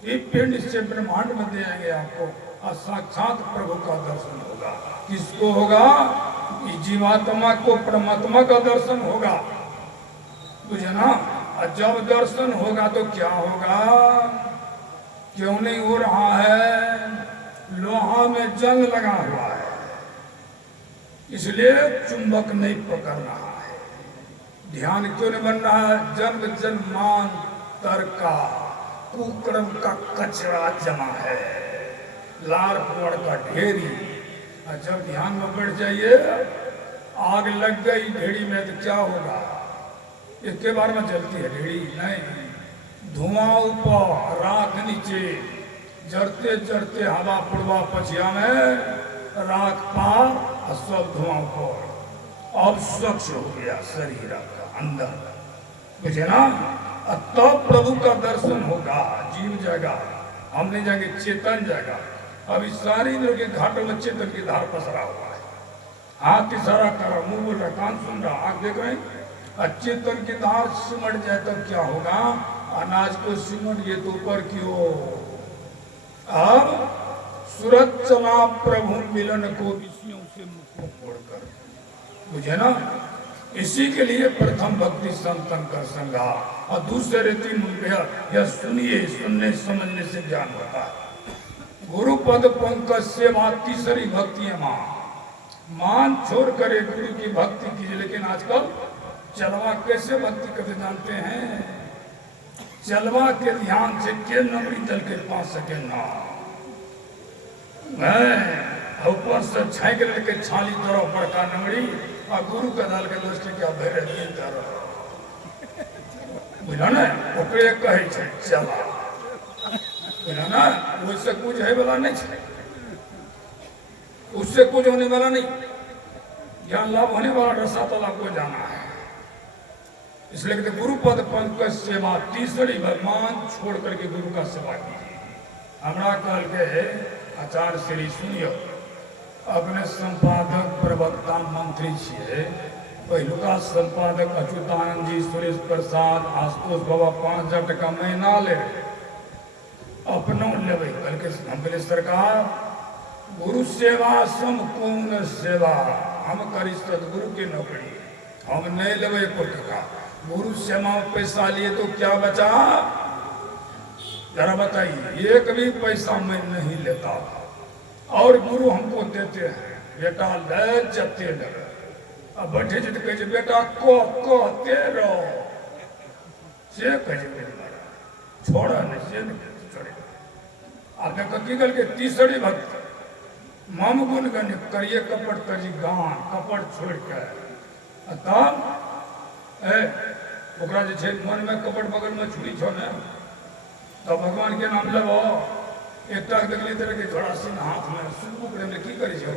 ये पिंड से ब्रह्मांड में दे आएंगे आपको और साक्षात प्रभु का दर्शन होगा। किसको होगा? जीवात्मा को परमात्मा का दर्शन होगा, बुझे ना। और जब दर्शन होगा तो क्या होगा? क्यों नहीं हो रहा है? लोहा में जंग लगा हुआ है, इसलिए चुंबक नहीं पकड़ रहा है। ध्यान क्यों नहीं बन रहा है? जन्म जन्मांतर का कुकर्म का कचरा जमा है, लार पुअड़ का ढेरी। और जब ध्यान में बैठ जाइए, आग लग गई ढेरी में तो क्या होगा? इसके बारे में जलती है ढेरी नहीं, धुआं ऊपर राख नीचे, जड़ते जड़ते हवा पुड़वा पछिया में, राख पार और सब धुआं ऊपर। अब स्वच्छ हो गया शरीर का अंदर, बुझे ना। तब प्रभु का दर्शन होगा, जीव जाएगा, हम नहीं जाएंगे, चेतन जाएगा। अभी सारी इंद्र के घाटों में चेतन की धार पसरा हुआ है। हाथ इशारा कर रहा, मुंह बोल रहा, कान सुन रहा, आंख देख रहे हैं। चेतन की धार सिमट जाए तब क्या होगा? अनाज को सिमट गए तो ऊपर की ओर। अब सूरज चला प्रभु मिलन को विषयों से मुख को मोड़कर, बुझे ना। इसी के लिए प्रथम भक्ति संतन कर संगा और दूसरे रीति यह सुनिए, सुनने समझने से ज्ञान होता है। गुरु पद पंकज सेवा तीसरी भक्ति है मान छोड़ कर गुरु की भक्ति कीजिए। लेकिन आजकल चलवा कैसे भक्ति करते जानते हैं? चलवा के ध्यान से के नमरी दल के पा सके ना, ऊपर से छाई के छाली तरह बड़का नमरी और गुरु का दल के दोस्त क्या भरे तीन तरह, बुझा ना। ओकरे कहे छे चला, बुझा ना। उससे कुछ है वाला नहीं है, उससे कुछ होने वाला नहीं, ज्ञान लाभ होने वाला रसा तालाब को जाना है। इसलिए कहते गुरु पद पंकज सेवा तीसरी भगवान छोड़ करके गुरु का सेवा कीजिए। हमरा कल के आचार्य श्री सुनियो, अपने संपादक प्रवक्ता मंत्री छे, पहलुका संपादक अच्युतानंद जी, सुरेश प्रसाद, आशुतोष बाबा 5000 टका महीना ले अपनों लेवे। कल के हम बोले सरकार गुरु सेवा संपूर्ण सेवा हम करी, सदगुरु की नौकरी हम नहीं लेवे एको टका। गुरु सेवा में पैसा लिए तो क्या बचा? जरा बताइए। एक भी पैसा मैं नहीं लेता और गुरु हमको देते हैं, बेटा ले जते लगे। अब बैठे जी तो कहे बेटा को तेरो से कहे छोड़ा नहीं से नहीं छोड़े। आपने कथी कल के तीसरी भक्त मम गुण गण करिए कपट करी गान, कपट छोड़ के तब ओकरा जे छे मन में कपट बगल में छुरी छो ने, तब भगवान के नाम लेबो। एक देखली तरह के थोड़ा सी हाथ में सुबह करे में की करे छो,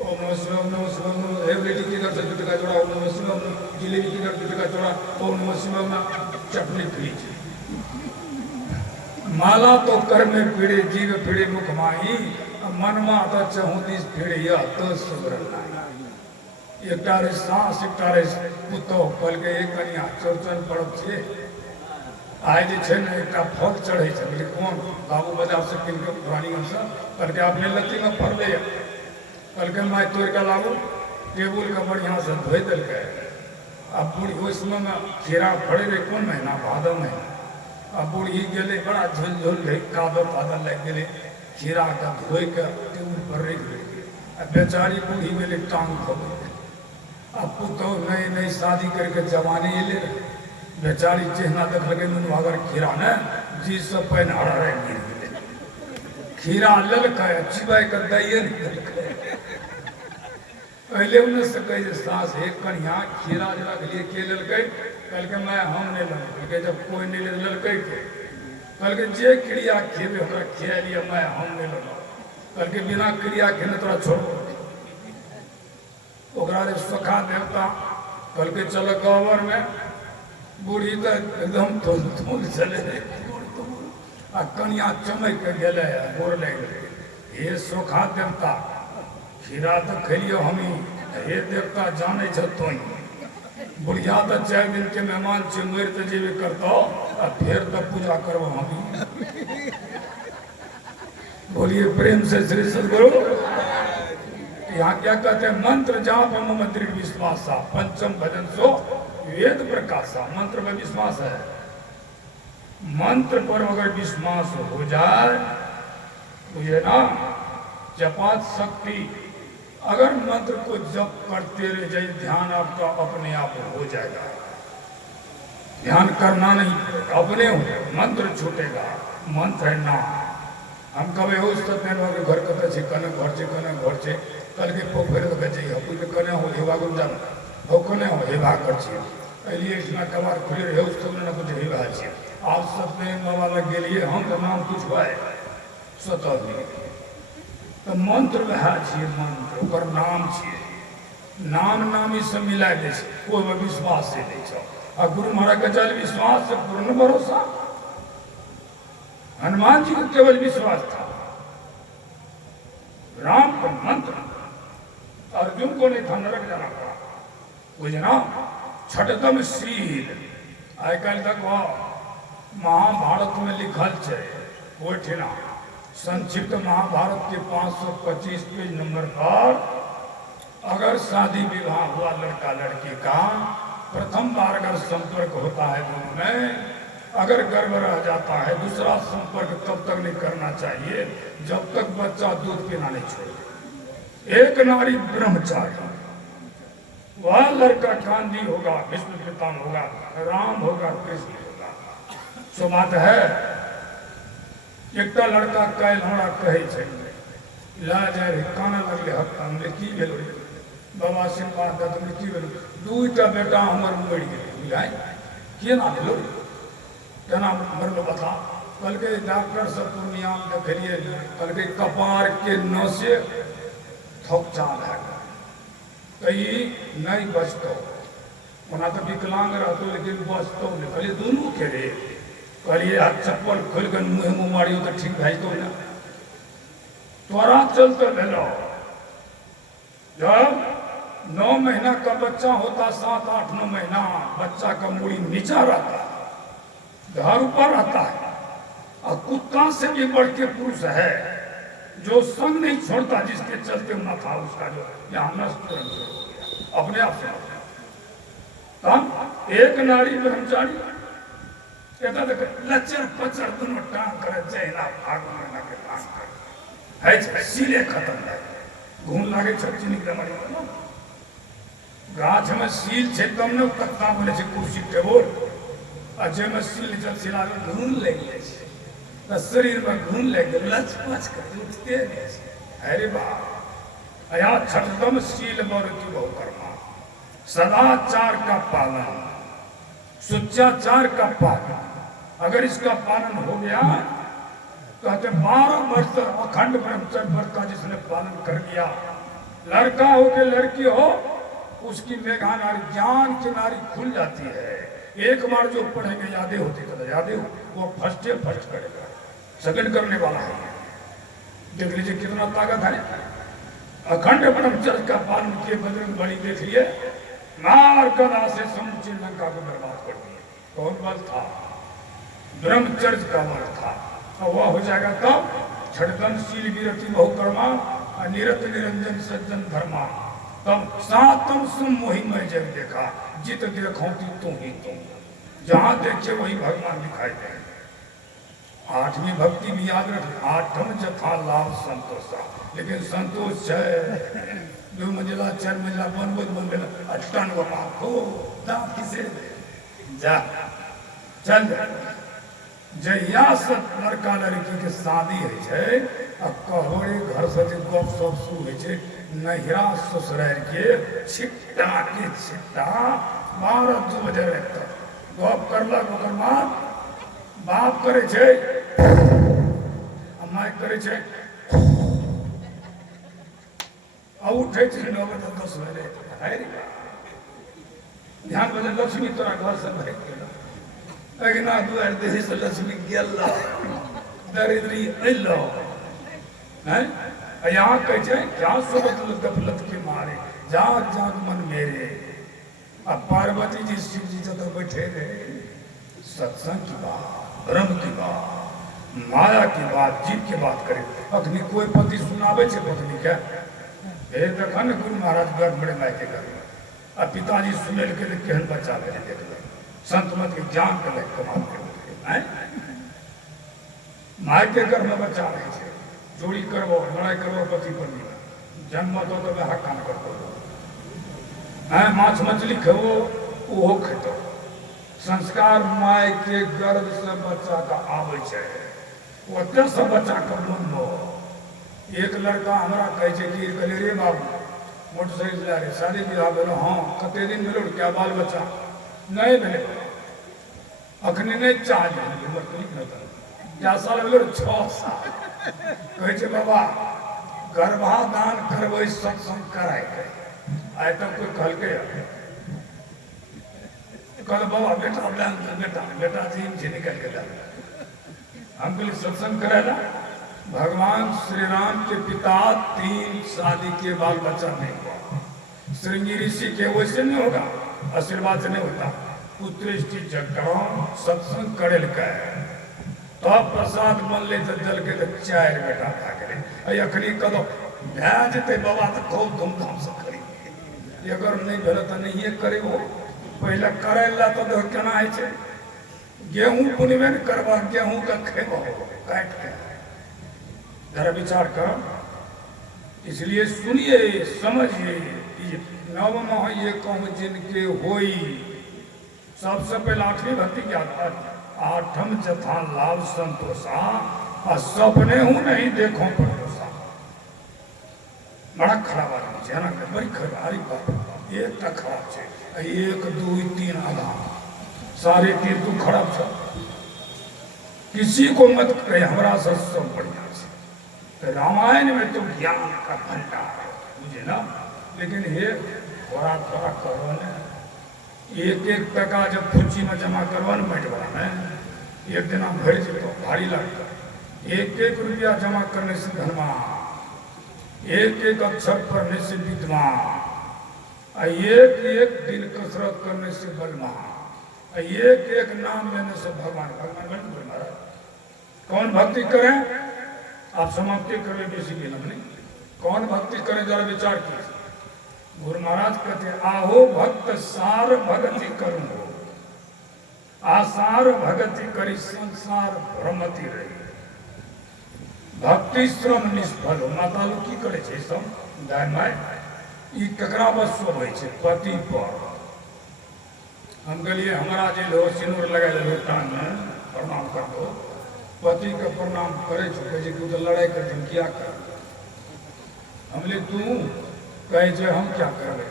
ओम नमः शिवाय, ओम नमः शिवाय, ओम नमः एवरेटी की कर से टका जोड़ा, ओम नमः शिवाय, जिलेबी की कर टका जोड़ा, ओम नमः शिवाय में चटनी पीड़ी छे। माला तो कर में पीड़े जीव पीड़े मुख माही, मनमा तो चहुतीस पीड़े या तो सुबरन नाही। एक तारे सांस एक तारे पुतो पल के एक कन्या चौचन पड़ब छे। आज छे ने एक फल चढ़े छे, कौन बाबू बाजार से किन के पुरानी अंसा करके आपने लत्ती में पड़ले, कल के मैं तोड़ के लाबू टेबुल का बढ़िया से धोई दल के। अब बूढ़ी उस समय में खीरा फड़े रहे, कौन महीना? भादो महीना। अब बूढ़ी गेले बड़ा झुलझुल रही, कादर पादर लग गेले, खीरा का धोई के टेबुल पर रख गई। बेचारी बूढ़ी गेले टांग खो गई। अब पुतो नई नई शादी करके जवानी ले, बेचारी चेहना देख लगे नुन अगर खीरा ने जी सब पैन हरा रहे गिर गए। खीरा ललका चिबाई कर दिए पहले उन्हें से कहे सास एक कन्या खीरा जरा के लिए के ललके, कल के मैं हम नहीं ललके, जब कोई नहीं ललके कल के जे क्रिया खेबे ओकरा खिया लिया, मैं हम नहीं लगा। कल के बिना क्रिया खेने तोरा छोड़ ओकरा रे सखा देवता कल के चल गवर में। बूढ़ी तो एकदम धुल चले आ कन्या चमक के गेले गोर लग गए। हे सोखा देवता खीरा तो खेलियो हम हे देवता जाने तो बुढ़िया तो 4 दिन के मेहमान छे मर तो जेबे करता और फिर तो पूजा करवा हम। बोलिए प्रेम से श्री सदगुरु। यहाँ क्या कहते हैं, मंत्र जाप मम दृढ़ विश्वासा, पंचम भजन सो वेद प्रकाशा। मंत्र में विश्वास है, मंत्र पर अगर विश्वास हो जाए तो ये ना जपात शक्ति, अगर मंत्र को जप करते रह जाए ध्यान आपका अपने आप हो जाएगा। ध्यान करना नहीं, अपने हो मंत्र छूटेगा। मंत्र है ना, हम कभी हो सत्यनारायण घर कत छे कने घर छे कल के पोखर तो गजे हो तो कने हो हेवा गुम जान हो कने हो हेवा कर छे एलिए इतना कबार खुले रहे उसको न कुछ हेवा छे। आप सब में बाबा लग गेलिए हम तो नाम कुछ है स्वतः नहीं तो मंत्र है छे, मंत्र ओकर नाम छे, नाम नामी से मिला दे छे, कोई विश्वास से नहीं छो। आ गुरु महाराज के चल विश्वास से पूर्ण भरोसा। हनुमान जी को केवल विश्वास था, राम का मंत्र, अर्जुन को नहीं था नरक जाना पड़ा। बुझना छठतम शील आजकल तक महाभारत में लिखल है वो ठेना संक्षिप्त महाभारत के 525 पेज नंबर पर अगर शादी विवाह हुआ लड़का लड़की का, प्रथम बार अगर संपर्क होता है दोनों में, अगर गर्भ रह जाता है दूसरा संपर्क तब तक नहीं करना चाहिए जब तक बच्चा दूध पीना नहीं छोड़े। एक नारी ब्रह्मचारी, वह लड़का गांधी होगा, विष्णु पितामह होगा, राम होगा, कृष्ण होगा। सो बात है एक लड़का कैल हमरा कहे ला जाए काना लगले हफ्ता में की भेल बाबा आशीर्वाद दे की भेल दूटा बेटा हमर मर गए केना भेलो केना मरलो बता। कल के डॉक्टर सब पूर्णिया में देखलिए, कल के कपार के नसे थकचाल है कई नहीं बचतो, ओना तो विकलांग रहतो लेकिन बचतो नहीं। कहलिए दोनों के रे, कहलिए हाथ चप्पल खोल कर मुँह मुँह मारियो तो ठीक भेजतो ना। तोरा चलते भेलो जब 9 महीना का बच्चा होता, 7, 8, 9 महीना बच्चा का मूड़ी नीचा रहता, घर ऊपर रहता है। और कुत्ता से भी बढ़ के पुरुष है जो संग नहीं छोड़ता, जिसके चलते ना था उसका जो यहाँ नष्ट हो गया अपने आप से। तब एक नारी ब्रह्मचारी लचर पचर दोनों टांग करे जैना भाग महीना के टांग करे है सीले खत्म है घूम लागे छक्की निकले मारी गाछ में सील छे तब न तख्ता बने छे कुर्सी टेबल आ जे में सील जब सिला घूम लगे तो शरीर में घूम लगे लच पच कर उठते नहीं। अरे बाप अया छठतम शील मृत्यु बहु कर्मा, सदाचार का पालन, सुचाचार का पालन। अगर इसका पालन हो गया कहते 12 वर्ष तक अखंड ब्रह्मचर्य व्रत का जिसने पालन कर लिया, लड़का हो के लड़की हो, उसकी मेघा नारी ज्ञान की नारी खुल जाती है। एक बार जो पढ़ेंगे यादें होती तो यादें हो, वो फर्स्ट करेगा, सेकंड करने वाला है। देख लीजिए कितना ताकत है। अखंड ब्रह्मचर्य का पालन किए बजरंग बली देख लिए मार गदा से समुची लंका को बर्बाद कर दिए। कौन बल था? ब्रह्मचर्य का बल था। और वह हो जाएगा तब छठतम शील विरति बहुकर्मा निरत निरंजन सज्जन धर्मा। तब 7तम सम्मोहि मैं जब देखा, जित देखो तू ही तुम, जहां देखे वही भगवान दिखाई दे। 8वीं भक्ति भी याद रख, 8म जथा लाभ संतोषा। लेकिन संतोष है 2 मंजिला 4 मंजिला बन गया 58 हो दांत किसे जा चल जहिया से लड़का लड़की के शादी है कहोड़े घर से गप सप शुरू है नहिरा ससुराल के छिट्टा 12-2 बजे गप करलक। ओकर बाद बाप करे छे माय करे छे उठे 9 बजे 10 बजे। ध्यान बजे लक्ष्मी तोरा घर से भाग गेल अगना दुआर देही से लक्ष्मी गेल दरिद्री अइलो है। यहाँ कहे छे क्या सोबत गफलत के मारे जाग जाग मन मेरे। अब पार्वती जी शिव जी तो बैठे रहे, सत्संग की बात, ब्रह्म की बात, माया की बात, जीव की बात करे। अखनी कोई पति सुनावे छे पत्नी के, फिर देखा न गुरु महाराज गर्भ बड़े मायके कर, अब पिताजी सुनेल के केहन बच्चा भेजे देख लो, संत मत के ज्ञान के लिए कमाल के मायके घर में बच्चा रहे छे, जोड़ी करवो, लड़ाई करवो पति पत्नी में, जन्म तो वह काम करते हो, माछ मछली खेवो वो खेतो। संस्कार माय के गर्भ से बच्चा का आवे छे, ओते से बच्चा का बनबो। एक लड़का हमरा कहे छे कि कहले रे बाबू मोटरसाइकिल चला रे, शादी विवाह भेलो, हाँ कते दिन भेलो, क्या बाल बच्चा नहीं भेले, अखनी नहीं चाहिए, क्या साल भेलो, 6 साल। कहे छे बाबा गर्भाधान करबै सत्संग कराए के, आइ तक कोई कहलके कल बाबा बेटा बेटा बेटा जी से निकल के हम कहली सत्संग कराएला। भगवान श्री राम के पिता 3 शादी के बाल बच्चा नहीं हुआ, श्रृंगी ऋषि के वैसे नहीं होगा, आशीर्वाद से नहीं होता, पुत्रेष्टि जगह सत्संग करे लगे तब प्रसाद मन ले दल के 4 बेटा खा गए। अखनी कदो भै जते बाबा तो खूब धूमधाम से करी, अगर नहीं भेल तो नहीं करे, वो पहले करे ला तो देख केना है छे, गेहूं पुनवे न करवा, गेहूं का खेबो काट के, जरा विचार कर। इसलिए सुनिए समझिए, नव मह ये कहूँ जिनके होई, सबसे पहले 8वीं भक्ति क्या था, 8म जथा लाभ संतोषा, और सपने हूं नहीं देखो परदोषा। बड़ा खराब आदमी है ना, बड़ी खराब बात, एक तक खराब है, 1 2 3 आधा सारे 3 तू खराब छ, किसी को मत कहे हमरा से सब बढ़िया से। तो रामायण में तो ज्ञान का भंडार है, मुझे ना, लेकिन ये थोड़ा थोड़ा करो न, 1 टका जब फुची में जमा करवा न बैठ बड़ा में, एक दिन हम भर तो भारी लगता, 1 रुपया जमा करने से धनवान, 1 अक्षर पढ़ने से विद्वान, 1 दिन कसरत करने से बलवान, 1 नाम लेने से भगवान। भगवान बन बोल महाराज कौन भक्ति करें, आप समाप्ति करें बेसी विलंब नहीं, कौन भक्ति करें जरा विचार कीजिए। गुरु महाराज कहते आहो भक्त सार भगति करूं, आसार भगति करी संसार भ्रमति रही, भक्ति श्रम निष्फल हो। माता लोग की करे छे सब दाय माय, ई ककरा बस होय छे, पति पर। हम कहलिए हमारा जे लो सिंदूर लगा दे कान में, प्रणाम कर दो, पति के प्रणाम करे छे, जे तू तो लड़ाई कर तुम क्या कर, हमले तू कहे जे हम क्या करबे,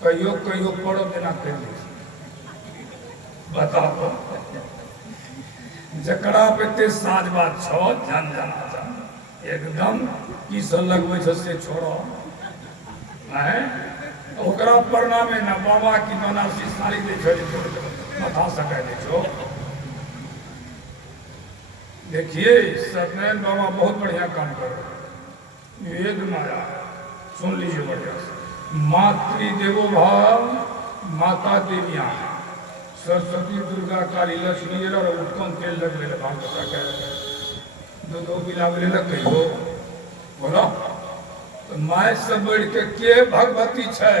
कहियो कहियो पड़ो देना कर दे, बताओ जकरा पे ते साज बात छो जान जाना जा एकदम की से लगवे छ से छोड़ो है, ओकरा प्रणाम है ना बाबा की बनासी सारी दे छोड़ माथा सका दे छो। देखिए सत्यनारायण बाबा बहुत बढ़िया काम कर रहे, वेद माया सुन लीजिए बढ़िया से, मातृ देवो भाव, माता देवियां सरस्वती दुर्गा काली लक्ष्मी और उत्तम तेल लग ले भाग पता कह दो बिला लग गई हो बोलो तो माय से बढ़ के भगवती है,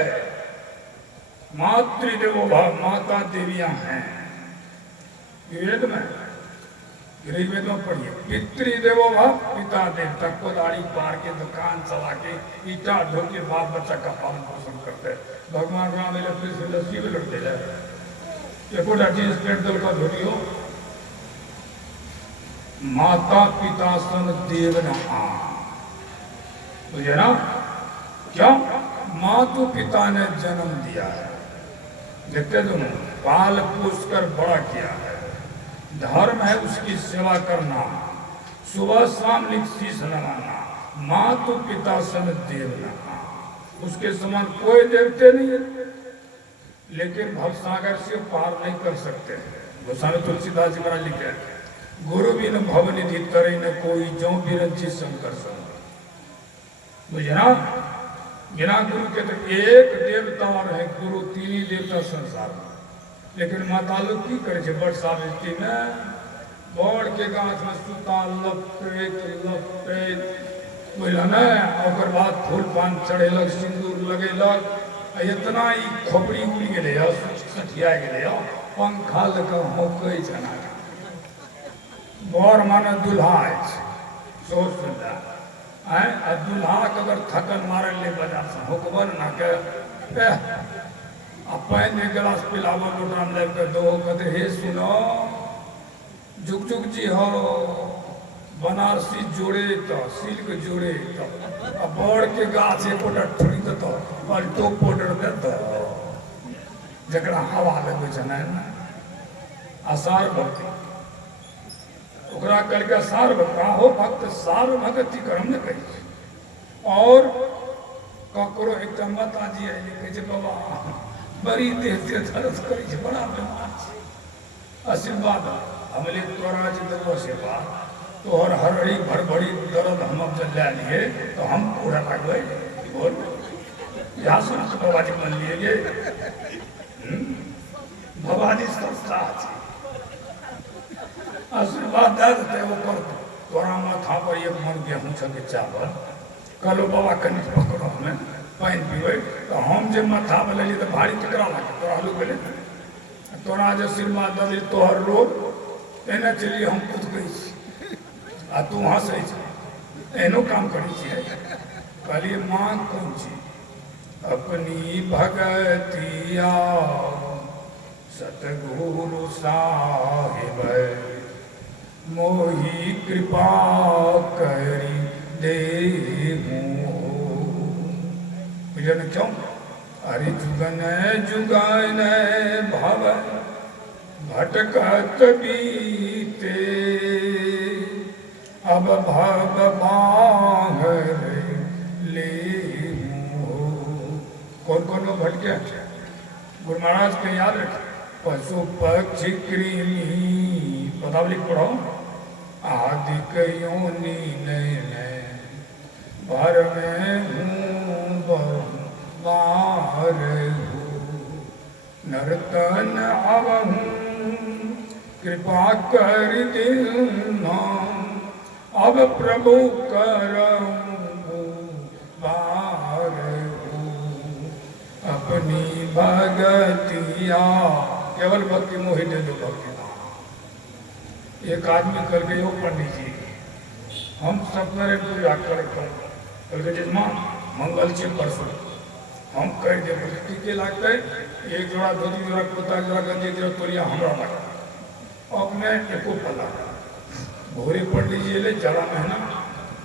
मातृदेवो भाव, माता देवियां हैं वेद में, ऋग्वेद में पढ़िए, पितृदेवो भाव, पिता देवता कोदाड़ी पार के दुकान चला के ईटा ढो के बाप बच्चा का पालन पोषण करते, भगवान राम लस्सी में लड़ते जाए, एकोटा जींस पेंट दल का धोती हो, माता पिता सन देव नहा, बुझे ना, क्या मातु पिता ने जन्म दिया है, देखते दोनों पाल पोस कर बड़ा किया है, धर्म है उसकी सेवा करना, सुबह शाम शीश नवाना, मातु पिता सन देव नहा, उसके समान कोई देवते नहीं है, लेकिन भवसागर से पार नहीं कर सकते। गोस्वामी तुलसीदास जी महाराज लिखे, गुरु बिन भव निधि तरे न कोई, जो बिरंची शंकर संग, बुझे ना, बिना गुरु के तो एक देवता और है गुरु, तीन ही देवता संसार में। लेकिन माता लोग की करे छे वर्षा ऋतु में बड़ के गाछ में सुता लपेट बुझल ने, ओकर बाद फूल पान चढ़ेलक, सिंदूर लगेलक, इतना ही खोपड़ी उड़ गए, सठिया गए, पंखा लेकर होकै छना बर माने दुल्हा अछि, सोच सुनता आए आ दुल्हा के अगर थकन मारल ले बाजार से होकबर ना के आ पानी एक गिलास पिलावो लोटा में लेके दो, कहते हे सुनो जुग जुग जी हो बनारसी जोड़े तो सिल्क जोड़े तो बड़ के गाछ एक ठोड़ी देतो पलटो पाउडर देतो जकरा हवा लगे छै ना आसार भक्ति ओकरा करके सार भक्ता हो भक्त सार भगति कर्म न करी। और ककरो एक माता जी आई कहे बाबा बड़ी देह से दर्द करी छै, बड़ा बीमार छै, आशीर्वाद हमले तोरा जी देबो सेवा तोहर हरड़ी भरभरी दर्द हम जब ले लिए तो हम पूरा लगबै बोल यहाँ सुन बाबा जी मान लिए बाबा जी संस्था छै, आशीर्वाद दे देते वो कर तोरा माथा पर एक मन गेहूँ छके चावल कहलो बाबा कनि पकड़ो हमें पानि पीबै तो हम जे माथा में लेली तो भारी केकरा लगे तोरा लोग गेले तोरा जे आशीर्वाद दे तोहर रोग एने चलिए हम खुद कहै छी आ तू हंसै छी एहनो काम करै छियै। कहलिए माँ कौन छी अपनी भगतिया सतगुरु साहिब मोही कृपा करी देहू बुझल क्यों अरे जुगन जुगन भव भटकत बीते अब भव बाहर ले कौन कौन लोग भटके गुरु महाराज के याद रखे पशु पक्षी कृमि पदावली पढ़ो आदि कयोनि नैने भर में हूँ बार नर्तन आवहूँ कृपा कर देना अब प्रभु करऊँ बार अपनी भगतिया केवल भक्ति मोहि दे दो भक्ति। एक आदमी कर गए हो पंडित जी हम सत्यनारायण पूजा करे कल के जजमान मंगल से परसों हम कर दे के लगते एक जोड़ा धोती जोड़ा कुर्ता जोड़ा गंजी जोड़ा तोलिया हमरा लगा अपने एको पला भोरे पंडित जी ले जरा महीना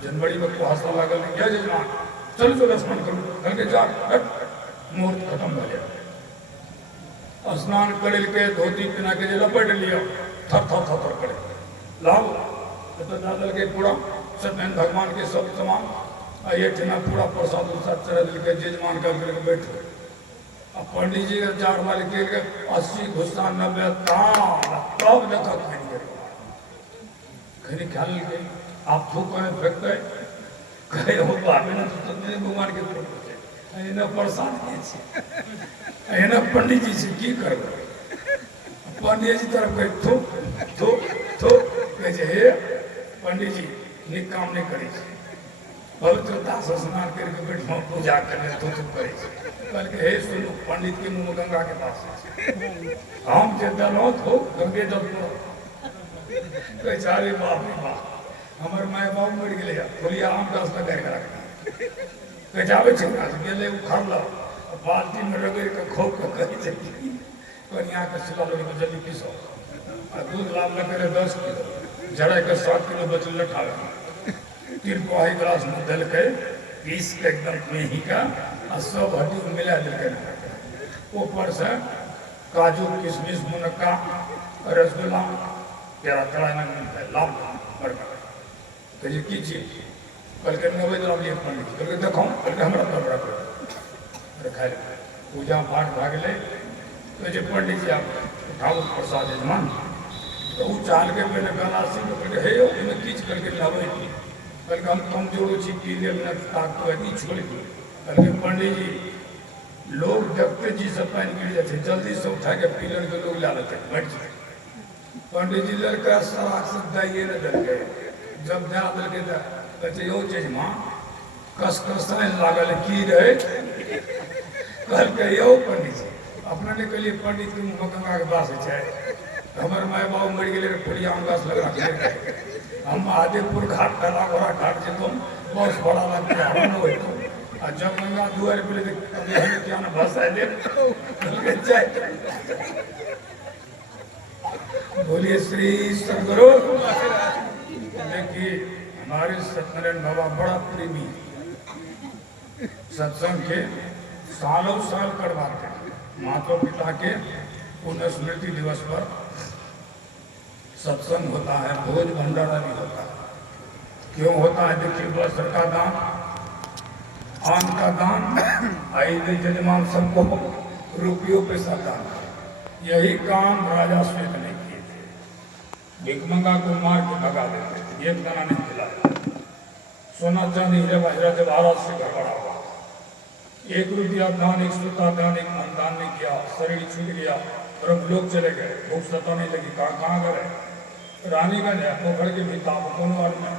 जनवरी में कुहासा लागल गया जजमान चल चलो स्नान करो कल के जा मुहूर्त खत्म हो गया स्नान कर के धोती पहना के लपेट लिया थर थर थर थर करे लाओ तो दादल के पूरा सत्यनारायण भगवान के सब सामान ये ठना पूरा प्रसाद उसाद चढ़ा दिल के जजमान कर बैठो अब पंडित जी का चार वाले के 80 घुस्सा 90 तब देखा खरी ख्याल गई आप थूक कर फेंकते कहे हो भाभी ना तो भगवान के प्रसाद के पंडित जी से की करबे पंडित जी तरफ कहे थूक थूक थूक कहे हे पंडित जी निक काम नहीं करे पवित्रता से स्नान करके बैठो पूजा करने तो करे कल के हे सुनो पंडित के मुंह गंगा के पास हम जे दलो तो गंगे जल बेचारे बाप रे बाप हमर माय बाप मर गेले बोलिया आम रस लगा के रख के जावे छिका गेले उखाड़ ला बाल्टी में रगड़ के खोप के कही छै कन्या के सिला लोड़ी में जल्दी पीसो आ दूध लाभ न करे 10 किलो जड़ा के 7 किलो बचल लठावे तिरपाही गिलास में दल के पीस के एकदम मेही का और सब हड्डी मिला दे के ऊपर से काजू किशमिश मुनक्का रसगुल्ला तेरा तड़ा में लाभ कहे की चीज कल के 90 ग्राम लिए पंडित कल के देखो कल के हमरा तब रख खाए पूजा पाठ भाग ले तो जो पंडित जी आप उठाओ प्रसाद यजमान तो वो चाल के मैंने गला सी करके हे इन्हें कीच करके लावे कल हम कमजोर छी पी ले न ताकत है छोड़ दो अरे पंडित जी, लोग देखते जी से पानी गिर जाते, जल्दी से उठा के पीलन के लोग ला लेते बैठ जाते। पंडित जी लड़का सराक से दाइए न दल गए, जब दे दल के कहते यो चीज माँ कस लागल की रहे। कल के यो पंडित जी अपना ने कहलिए पंडित के मुँह गंगा के पास है, हमारे माए बाबू मर गए फुलिया अंगास लग रहा हम आदिपुर घाट डाला घोड़ा घाट से तुम बहुत बड़ा लगता है हो तुम। और जब गंगा दुआर पे क्या ना भाषा दे बोलिए श्री सदगुरु। देखिए हमारे सत्यनारायण बाबा बड़ा प्रेमी, सत्संग के सालों साल करवाते हैं। माता पिता के पुण्य स्मृति दिवस पर सत्संग होता है, भोज भंडारा भी होता है। क्यों होता है? देखिए वस्त्र का दान, आम का दान, आइए जजमान सबको रुपयों पैसा दान। यही काम राजा श्वेत ने किए थे। भिकमंगा को मार के भगा देते थे, एक दाना नहीं खिलाया। सोना चांदी हीरा जवाहरात से घर बड़ा हुआ। 1 रुपया दान, 1 सूता दान, 1 मन दान नहीं किया, शरीर छूट गया, ब्रह्मलोक चले गए, भूख सताने लगी, कहाँ गए? रानीगंज है, पोखर के भीतर कौन वाले में